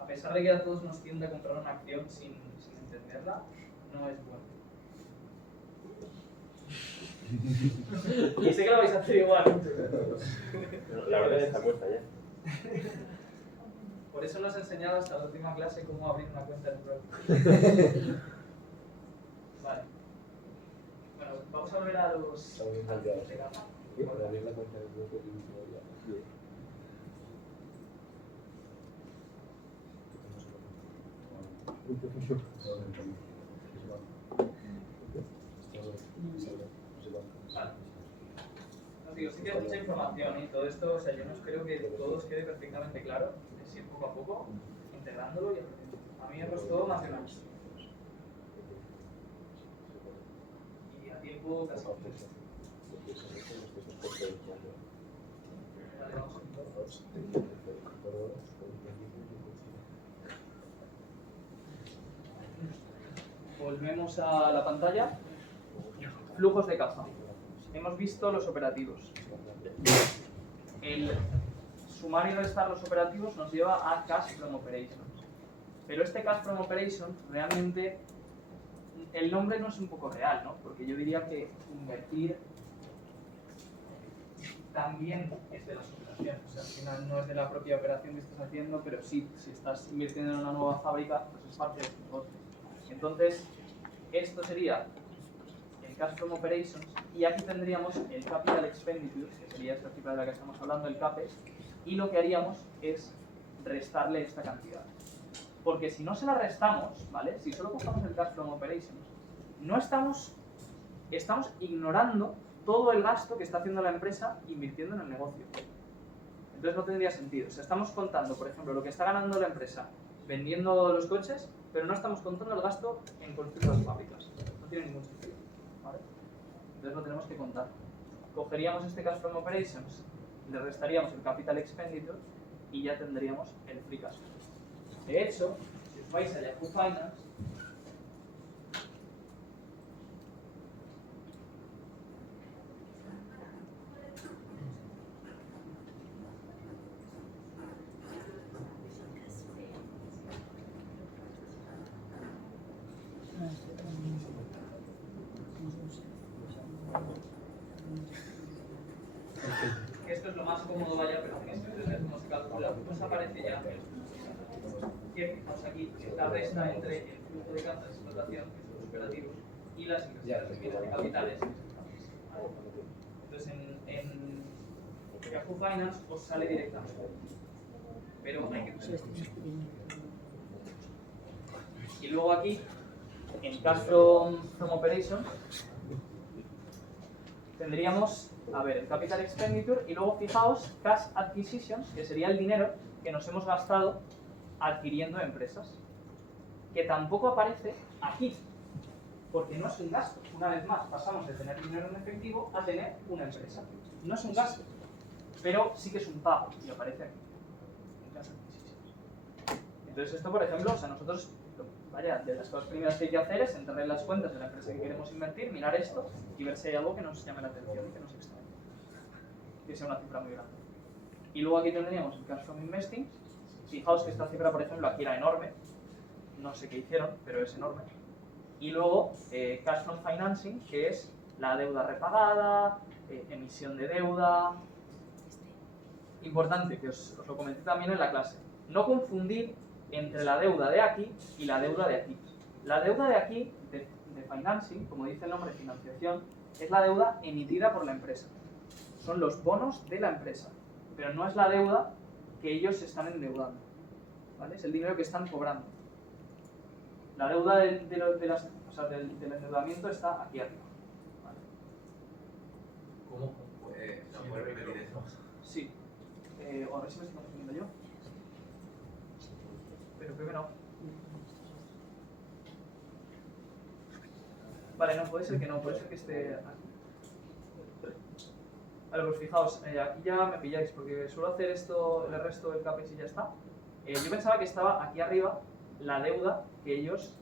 a pesar de que a todos nos tiende a comprar una acción sin entenderla, no es bueno. Y sé que lo vais a hacer igual. La verdad está puesta ya. Por eso nos he enseñado hasta la última clase cómo abrir una cuenta en broker. Vale. Bueno, vamos a ver a los de gama. Vale. Os digo, sí que hay mucha información y todo esto, o sea, yo no espero que todo os quede perfectamente claro, es ir poco a poco, integrándolo y aprendiendo. A mí me costó más de un año. Y a tiempo casi. Vale, vamos a volvemos a la pantalla. Flujos de caja. Hemos visto los operativos. El sumar y restar los operativos nos lleva a Cash from Operations. Pero este Cash from Operations realmente el nombre no es un poco real, ¿no? Porque yo diría que invertir también es de las operaciones. O sea, al final no es de la propia operación que estás haciendo, pero sí, si estás invirtiendo en una nueva fábrica, pues es parte de tu negocio. Entonces, esto sería el Cash From Operations, y aquí tendríamos el Capital Expenditure, que sería esta cifra de la que estamos hablando, el CAPEX, y lo que haríamos es restarle esta cantidad. Porque si no se la restamos, ¿vale? Si solo cogemos el Cash From Operations, no estamos ignorando todo el gasto que está haciendo la empresa invirtiendo en el negocio. Entonces no tendría sentido. O sea, estamos contando, por ejemplo, lo que está ganando la empresa vendiendo los coches, pero no estamos contando el gasto en construir las fábricas. No tiene ningún sentido, ¿vale? Entonces lo tenemos que contar. Cogeríamos este Cash From Operations, le restaríamos el Capital Expenditure y ya tendríamos el Free Cash Flow. De hecho, si os vais a Yahoo Finance, esto es lo más cómodo, vaya, pero en este entender cómo se calcula, pues aparece ya que fijaos aquí la resta entre el flujo de caja de explotación, que son los operativos, y las inversiones de bienes de capitales. Entonces en Yahoo Finance os sale directamente, pero hay que tener. Y luego aquí, en Cash From Operations, tendríamos, a ver, el Capital Expenditure y luego fijaos Cash Acquisitions, que sería el dinero que nos hemos gastado adquiriendo empresas, que tampoco aparece aquí, porque no es un gasto. Una vez más, pasamos de tener dinero en efectivo a tener una empresa. No es un gasto, pero sí que es un pago y aparece aquí, en Cash Acquisitions. Entonces esto, por ejemplo, o sea, nosotros, vaya, de las cosas primeras que hay que hacer es entrar en las cuentas de la empresa que queremos invertir, mirar esto y ver si hay algo que nos llame la atención y que nos extrañe, que sea una cifra muy grande. Y luego aquí tendríamos el Cash From Investing. Fijaos que esta cifra, por ejemplo, aquí era enorme, no sé qué hicieron, pero es enorme. Y luego Cash From Financing, que es la deuda repagada, emisión de deuda. Importante, que os lo comenté también en la clase, no confundir entre la deuda de aquí y la deuda de aquí. La deuda de aquí, de financing, como dice el nombre, financiación, es la deuda emitida por la empresa. Son los bonos de la empresa, pero no es la deuda que ellos se están endeudando, ¿vale? Es el dinero que están cobrando. La deuda del endeudamiento está aquí arriba, ¿vale? ¿Cómo puede repetir eso? Sí. O a ver si me estoy confundiendo yo. Pero creo que no. Vale, no, puede ser que no, puede ser que esté aquí. Vale, pues fijaos, aquí ya me pilláis, porque suelo hacer esto, el resto del CAPEX y ya está. Yo pensaba que estaba aquí arriba la deuda que ellos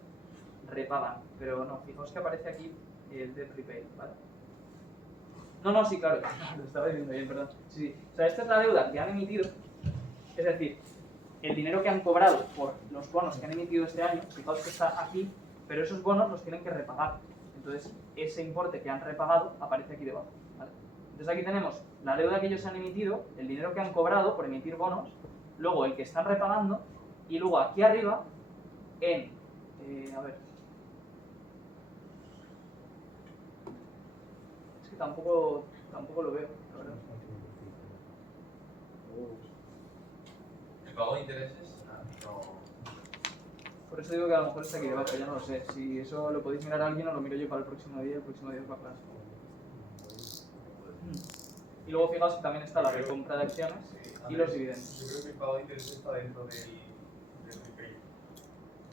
repagan, pero no, fijaos que aparece aquí el debt repaid, ¿vale? No, sí, claro, lo estaba diciendo bien, perdón. Sí. O sea, esta es la deuda que han emitido, es decir, el dinero que han cobrado por los bonos que han emitido este año, fijaos que está aquí, pero esos bonos los tienen que repagar. Entonces, ese importe que han repagado aparece aquí debajo, ¿vale? Entonces aquí tenemos la deuda que ellos han emitido, el dinero que han cobrado por emitir bonos, luego el que están repagando, y luego aquí arriba, en, a ver, es que tampoco lo veo, la verdad. ¿El pago de intereses? No. Por eso digo que a lo mejor está aquí debajo, ya no lo sé. Si eso lo podéis mirar a alguien o lo miro yo para el próximo día os va a clase. Y luego fijaos que también está la recompra de acciones y los dividendos. Yo creo que el pago de intereses está dentro del repay.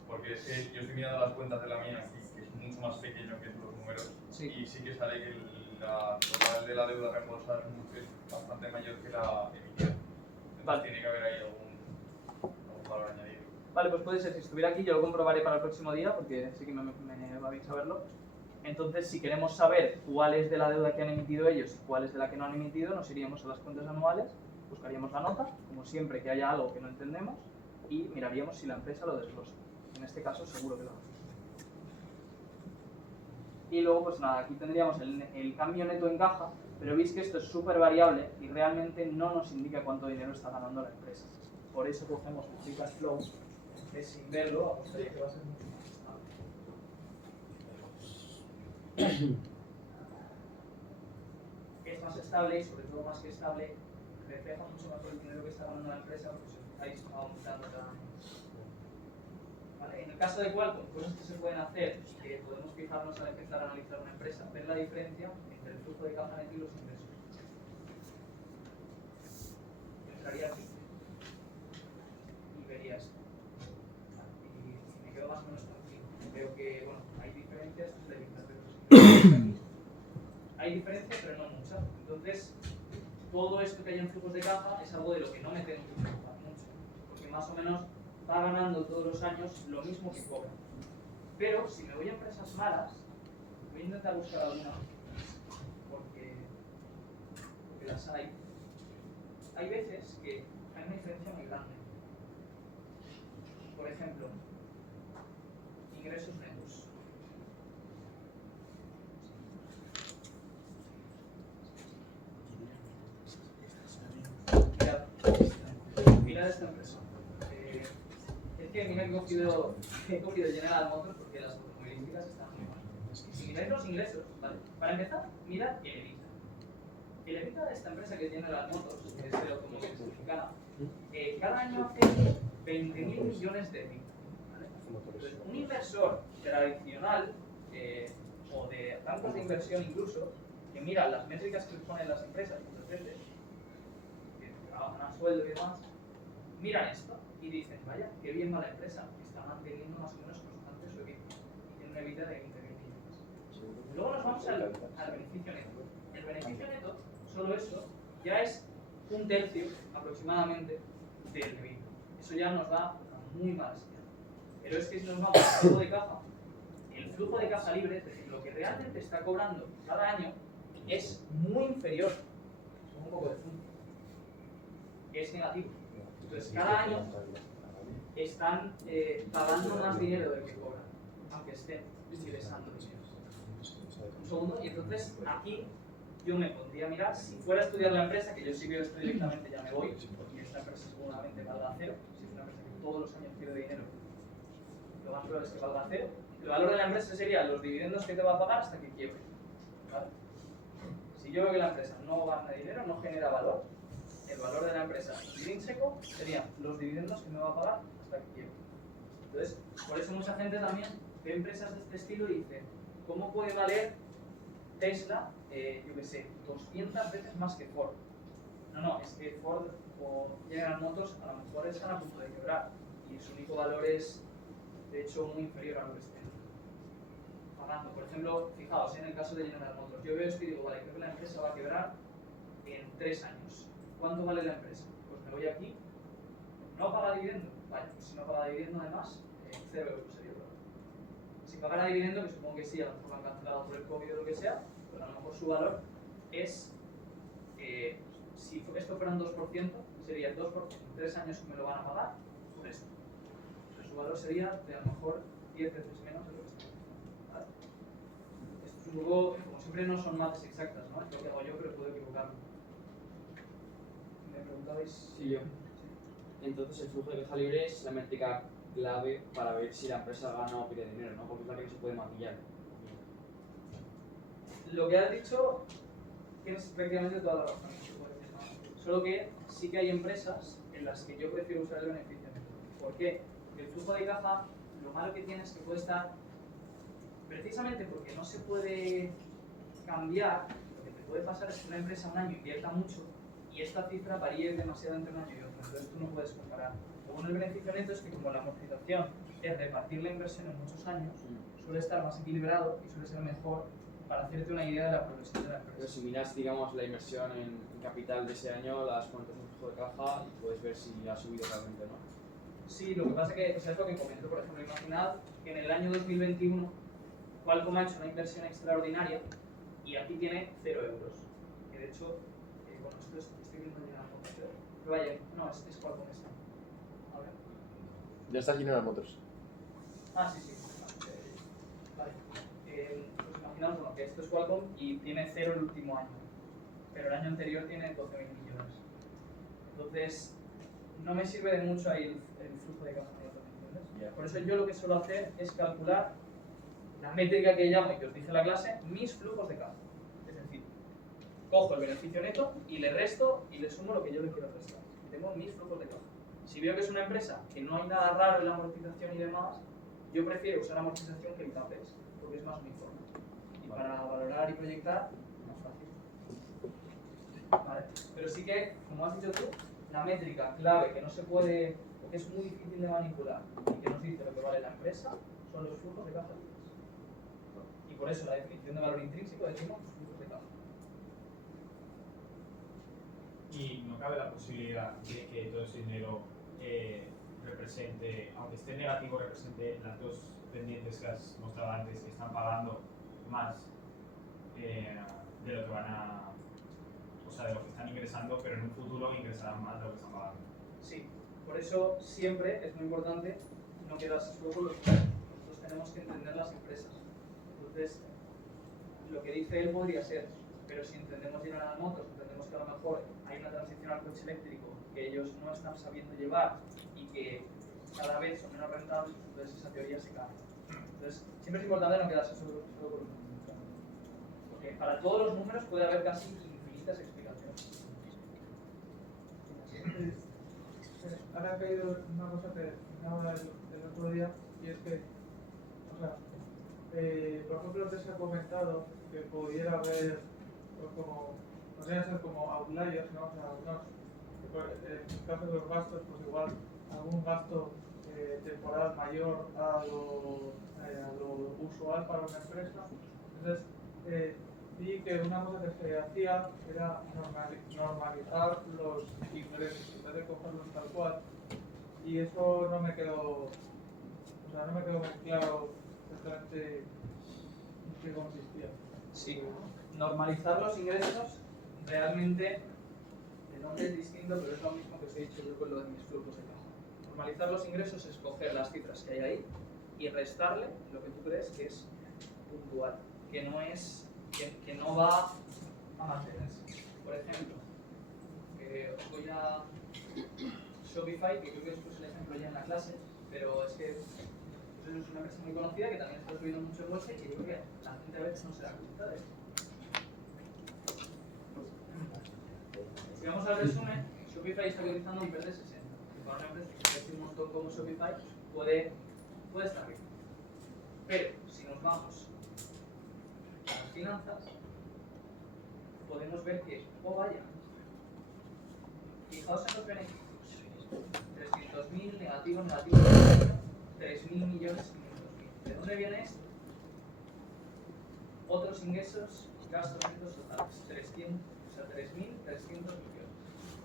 Porque es que yo estoy mirando las cuentas de la mía aquí, que es mucho más pequeño que los números, sí. Y sí que sale que la total de la deuda reembolsada es bastante mayor que la emitida. Entonces vale. Tiene que haber ahí algún valor añadido. Vale, pues puede ser, si estuviera aquí yo lo comprobaré para el próximo día, porque sí que me va bien saberlo. Entonces, si queremos saber cuál es de la deuda que han emitido ellos y cuál es de la que no han emitido, nos iríamos a las cuentas anuales, buscaríamos la nota, como siempre que haya algo que no entendemos, y miraríamos si la empresa lo desglosa. En este caso, seguro que lo hace. Y luego, pues nada, aquí tendríamos el cambio neto en caja, pero veis que esto es súper variable y realmente no nos indica cuánto dinero está ganando la empresa. Por eso cogemos el free cash flow, que sin verlo apostaría que va a ser mucho más estable. Es más estable y sobre todo más que estable, refleja mucho mejor el dinero que está ganando la empresa, porque si os fijáis va aumentando cada año. Vale, en el caso de Qualcomm, cosas que se pueden hacer y que podemos fijarnos al empezar a analizar una empresa, ver la diferencia entre el flujo de caja neto y los ingresos. Entraría aquí y vería esto. Y me quedo más o menos tranquilo. Veo que, bueno, hay diferencias, esto es de vista, pero hay diferencias, pero no muchas. Entonces, todo esto que hay en flujos de caja es algo de lo que no me tengo que preocupar mucho, porque más o menos va ganando todos los años lo mismo que cobra. Pero si me voy a empresas malas, voy a intentar buscar alguna, porque las hay. Hay veces que hay una diferencia muy grande. Por ejemplo, ingresos netos. Mirad esta empresa. Es que mira que he cogido General Motors porque las automovilísticas están muy mal. Si miráis los ingresos, ¿vale? Para empezar, mirad el EBITDA. El EBITDA de esta empresa que tiene General Motors, que es el automóvil mexicana, cada año hace 20.000 millones de EBITDA. ¿Vale? Entonces, un inversor tradicional o de bancos de inversión incluso, que mira las métricas que les ponen las empresas muchas veces, que trabajan a sueldo y demás, miran esto y dicen, vaya, qué bien va la empresa, que está manteniendo más o menos constante su EBITDA y tiene una EBITDA de 20.000 millones. Luego nos vamos al beneficio neto. El beneficio neto, solo eso, ya es 1/3 aproximadamente del EBITDA. Eso ya nos da muy mala señal. Pero es que si nos vamos al flujo de caja, el flujo de caja libre, es decir, lo que realmente está cobrando cada año, es muy inferior. Un poco de fondo. Es negativo. Entonces, cada año están pagando más dinero del que cobran, aunque estén ingresando dinero. Un segundo, y entonces aquí yo me pondría a mirar, si fuera a estudiar la empresa, que yo si veo esto directamente ya me voy, porque esta empresa seguramente valga cero, si es una empresa que todos los años pierde dinero, lo más probable es que valga cero. El valor de la empresa sería los dividendos que te va a pagar hasta que quiebre. ¿Vale? Si yo veo que la empresa no gana dinero, no genera valor, el valor de la empresa intrínseco serían los dividendos que me va a pagar hasta que quiebre. Entonces, por eso mucha gente también ve empresas de este estilo y dice, ¿cómo puede valer Tesla, yo qué sé, 200 veces más que Ford? No, es que Ford o General Motors a lo mejor están a punto de quebrar y su único valor es, de hecho, muy inferior a lo que estén pagando. Por ejemplo, fijaos, en el caso de General Motors, yo veo esto y digo, vale, creo que la empresa va a quebrar en 3 años. ¿Cuánto vale la empresa? Pues me voy aquí. ¿No paga dividendo? Vale, pues si no paga dividendo, además, 0 euros sería el valor. Si pagara dividendo, que supongo que sí, a lo mejor lo han cancelado por el COVID o lo que sea, pues a lo mejor su valor es, si esto fuera un 2%, sería el 2%. En 3 años me lo van a pagar por esto. Entonces, su valor sería de a lo mejor 10 veces menos de lo que está. ¿Vale? Esto es un poco, como siempre no son mates exactas, ¿no? Es lo que hago yo, pero puedo equivocarme. ¿Me preguntabais? Sí, yo. Entonces el flujo de caja libre es la métrica clave para ver si la empresa gana o pierde dinero, ¿no? Porque es la que no se puede maquillar. Lo que has dicho tienes prácticamente toda la razón. Solo que sí que hay empresas en las que yo prefiero usar el beneficio neto. ¿Por qué? Porque el flujo de caja, lo malo que tiene es que puede estar, precisamente porque no se puede cambiar, lo que te puede pasar es que una empresa un año invierta mucho y esta cifra varíe demasiado entre un año y otro, entonces tú no puedes comparar. Lo bueno del beneficio neto es que como la amortización es repartir la inversión en muchos años, suele estar más equilibrado y suele ser mejor para hacerte una idea de la progresión de la empresa. Pero si miras, digamos, la inversión en capital de ese año, las cuentas en flujo de caja y puedes ver si ha subido realmente o no. Sí, lo que pasa que, o sea, es lo que comento, por ejemplo, imaginad que en el año 2021 Qualcomm ha hecho una inversión extraordinaria y aquí tiene 0 euros. Que de hecho, bueno, esto estoy viendo ya la foto, pero vaya, no, es Qualcomm esta. A ver. Ya está General Motors. Ah, sí, sí. Vale. Pues imaginamos bueno, que esto es Qualcomm y tiene 0 el último año, pero el año anterior tiene 12.000 millones. Entonces, no me sirve de mucho ahí el flujo de caja, ¿entiendes? Por eso yo lo que suelo hacer es calcular la métrica que llamo y que os dice la clase, mis flujos de caja. Es decir, cojo el beneficio neto y le resto y le sumo lo que yo le quiero restar. Tengo mis flujos de caja. Si veo que es una empresa que no hay nada raro en la amortización y demás, yo prefiero usar amortización que el CAPEX, porque es más uniforme. Y para valorar y proyectar, más fácil. ¿Vale? Pero sí que, como has dicho tú, la métrica clave que no se puede, o que es muy difícil de manipular y que nos dice lo que vale la empresa, son los flujos de caja libres. Y por eso la definición de valor intrínseco decimos flujos de caja. Y no cabe la posibilidad de que todo ese dinero represente, aunque esté negativo, represente las dos pendientes que has mostrado antes, que están pagando más de lo que van a, o sea, de lo que están ingresando, pero en un futuro ingresarán más de lo que están pagando. Sí, por eso siempre es muy importante no quedarse solo con los números. Nosotros tenemos que entender las empresas. Entonces, lo que dice él podría ser, pero si entendemos General Motors, entendemos que a lo mejor hay una transición al coche eléctrico que ellos no están sabiendo llevar y que cada vez son menos rentables, entonces esa teoría se cae. Entonces, siempre es importante no quedarse solo con los números. Porque para todos los números puede haber casi infinitas explicaciones. Ahora ha caído una cosa que mencionaba el otro día, y es que, o sea, por ejemplo, antes se ha comentado que pudiera haber, pues como, podrían ser como outliers, ¿no? O sea, en el caso de los gastos, pues igual algún gasto temporal mayor a lo usual para una empresa. Entonces, vi que una cosa que se hacía era normalizar los ingresos, en vez de cogerlos tal cual, y eso no me quedó, o sea, no me quedó muy claro exactamente en qué consistía. Sí, normalizar los ingresos realmente, el nombre es distinto, pero es lo mismo que os he dicho yo con lo de mis flujos de caja. Normalizar los ingresos es coger las cifras que hay ahí y restarle lo que tú crees que es puntual, que no es, que no va a mantenerse. Por ejemplo, que os voy a Shopify, que creo que os puse el ejemplo ya en la clase, pero es que pues es una empresa muy conocida que también está subiendo mucho en bolsa y que yo creo que la gente a veces no se da cuenta de esto. Si vamos al resumen, Shopify está utilizando un PER de 60. Y para una empresa que crece un montón como Shopify puede estar bien. Pero si nos vamos a las finanzas, podemos ver que, oh vaya, fijaos en los beneficios. 300.000, negativo, 3.000 millones, 500.000. ¿De dónde viene esto? Otros ingresos, gastos netos totales, 3.300 millones.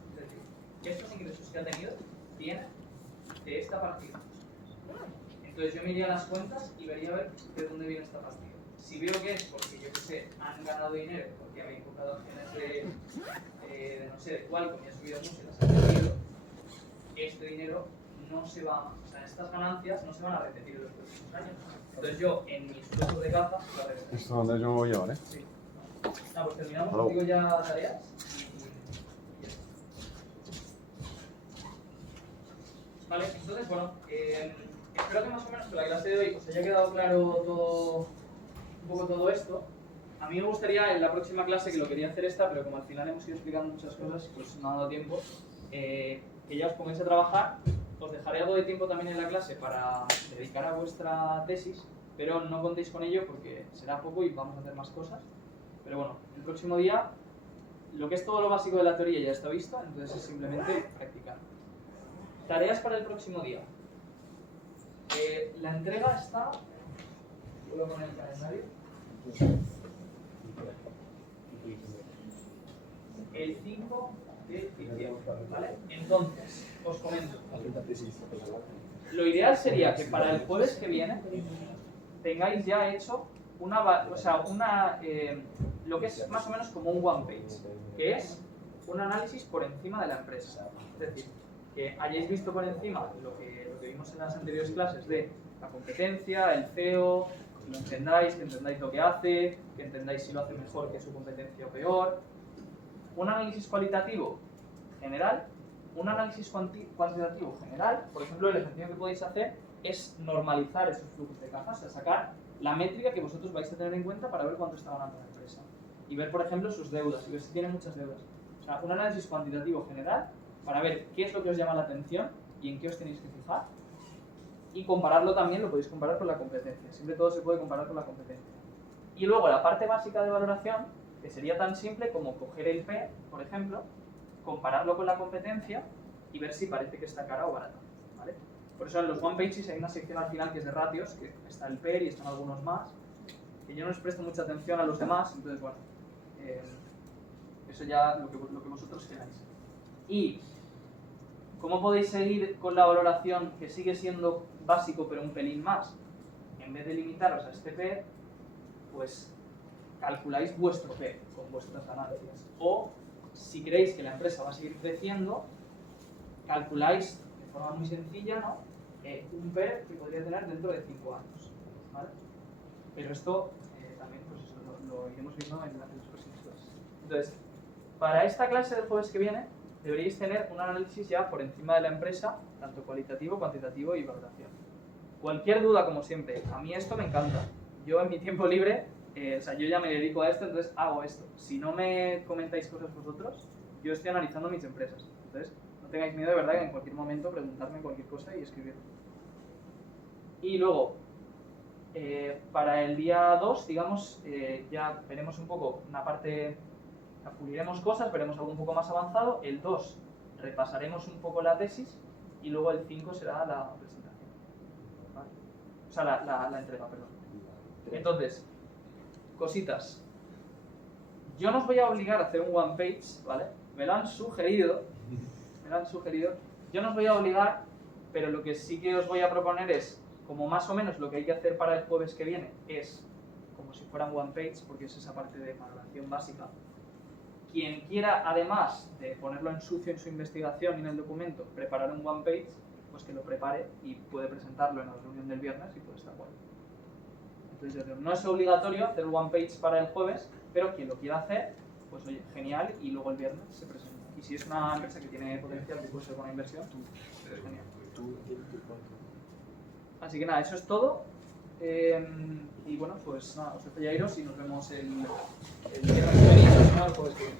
Es decir, estos ingresos que ha tenido vienen de esta partida. Entonces yo me iría a las cuentas y vería a ver de dónde viene esta partida. Si veo que es porque, yo qué sé, han ganado dinero, porque habéis comprado acciones de no sé, de Qualcomm y ha subido mucho y las han vendido, este dinero no se va, o sea, estas ganancias no se van a repetir en los próximos años. Entonces yo, en mis flujos de caja, lo haré. Esto es donde yo me voy a llevar, ¿eh? Sí. Ah, pues terminamos Hello. contigo ya tareas. Vale, entonces, bueno, espero que más o menos con la clase de hoy os haya quedado claro todo, un poco todo esto. A mí me gustaría en la próxima clase, que lo quería hacer esta, pero como al final hemos ido explicando muchas cosas, pues no ha dado tiempo, que ya os pongáis a trabajar. Os dejaré algo de tiempo también en la clase para dedicar a vuestra tesis, pero no contéis con ello porque será poco y vamos a hacer más cosas. Pero bueno, el próximo día, lo que es todo lo básico de la teoría ya está visto, entonces es simplemente practicar. Tareas para el próximo día. La entrega está... ¿Puedo poner el calendario? El 5 de diciembre, ¿vale? Entonces, os comento. Lo ideal sería que para el jueves que viene tengáis ya hecho lo que es más o menos como un one page, que es un análisis por encima de la empresa. Es decir, que hayáis visto por encima lo que vimos en las anteriores clases de la competencia, el CEO, lo entendáis, que entendáis lo que hace, que entendáis si lo hace mejor que su competencia o peor. Un análisis cualitativo general, un análisis cuantitativo general, por ejemplo, el ejercicio que podéis hacer es normalizar esos flujos de caja, o sea, sacar la métrica que vosotros vais a tener en cuenta para ver cuánto está ganando la empresa. Y ver, por ejemplo, sus deudas, y ver si tiene muchas deudas. O sea, un análisis cuantitativo general para ver qué es lo que os llama la atención y en qué os tenéis que fijar. Y compararlo también, lo podéis comparar con la competencia. Siempre todo se puede comparar con la competencia. Y luego la parte básica de valoración, que sería tan simple como coger el PER, por ejemplo, compararlo con la competencia y ver si parece que está cara o barata, ¿vale? Por eso en los One Pages hay una sección al final que es de ratios, que está el PER y están algunos más, que yo no les presto mucha atención a los demás, entonces bueno, eso ya lo que vosotros queráis. Y ¿cómo podéis seguir con la valoración que sigue siendo básico pero un pelín más? En vez de limitaros a este PER, pues calculáis vuestro PER con vuestras ganancias. O si creéis que la empresa va a seguir creciendo, calculáis de forma muy sencilla, ¿no? Un PER que podría tener dentro de 5 años, ¿vale? Pero esto también pues eso, lo iremos viendo en las próximas clases. Entonces, para esta clase del jueves que viene, deberíais tener un análisis ya por encima de la empresa, tanto cualitativo, cuantitativo y valoración. Cualquier duda, como siempre, a mí esto me encanta. Yo en mi tiempo libre, o sea, yo ya me dedico a esto, entonces hago esto. Si no me comentáis cosas vosotros, yo estoy analizando mis empresas. Entonces, no tengáis miedo de verdad que en cualquier momento preguntarme cualquier cosa y escribirlo. Y luego, para el día 2, digamos, ya veremos un poco una parte, puliremos cosas, veremos algo un poco más avanzado. El 2 repasaremos un poco la tesis y luego el 5 será la presentación, ¿vale? O sea, la entrega, perdón. Entonces, cositas. Yo no os voy a obligar a hacer un one page, ¿vale? Me lo han sugerido. Yo no os voy a obligar, pero lo que sí que os voy a proponer es, como más o menos lo que hay que hacer para el jueves que viene es como si fuera un one page, porque es esa parte de valoración básica. Quien quiera, además de ponerlo en sucio en su investigación y en el documento, preparar un one page, pues que lo prepare y puede presentarlo en la reunión del viernes y puede estar guay. Entonces, no es obligatorio hacer el one page para el jueves, pero quien lo quiera hacer, pues oye, genial, y luego el viernes se presenta. Y si es una empresa que tiene potencial, que puede ser buena inversión, es genial. Así que nada, eso es todo. Y bueno, pues nada, os dejo ya iros y nos vemos el viernes que viene, el jueves que viene.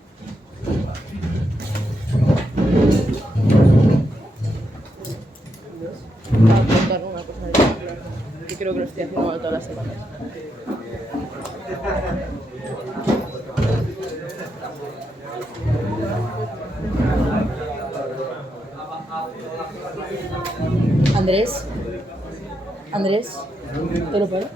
Voy a contar una cosa de que creo que lo estoy haciendo todas las semanas. Andrés, ¿te lo paro?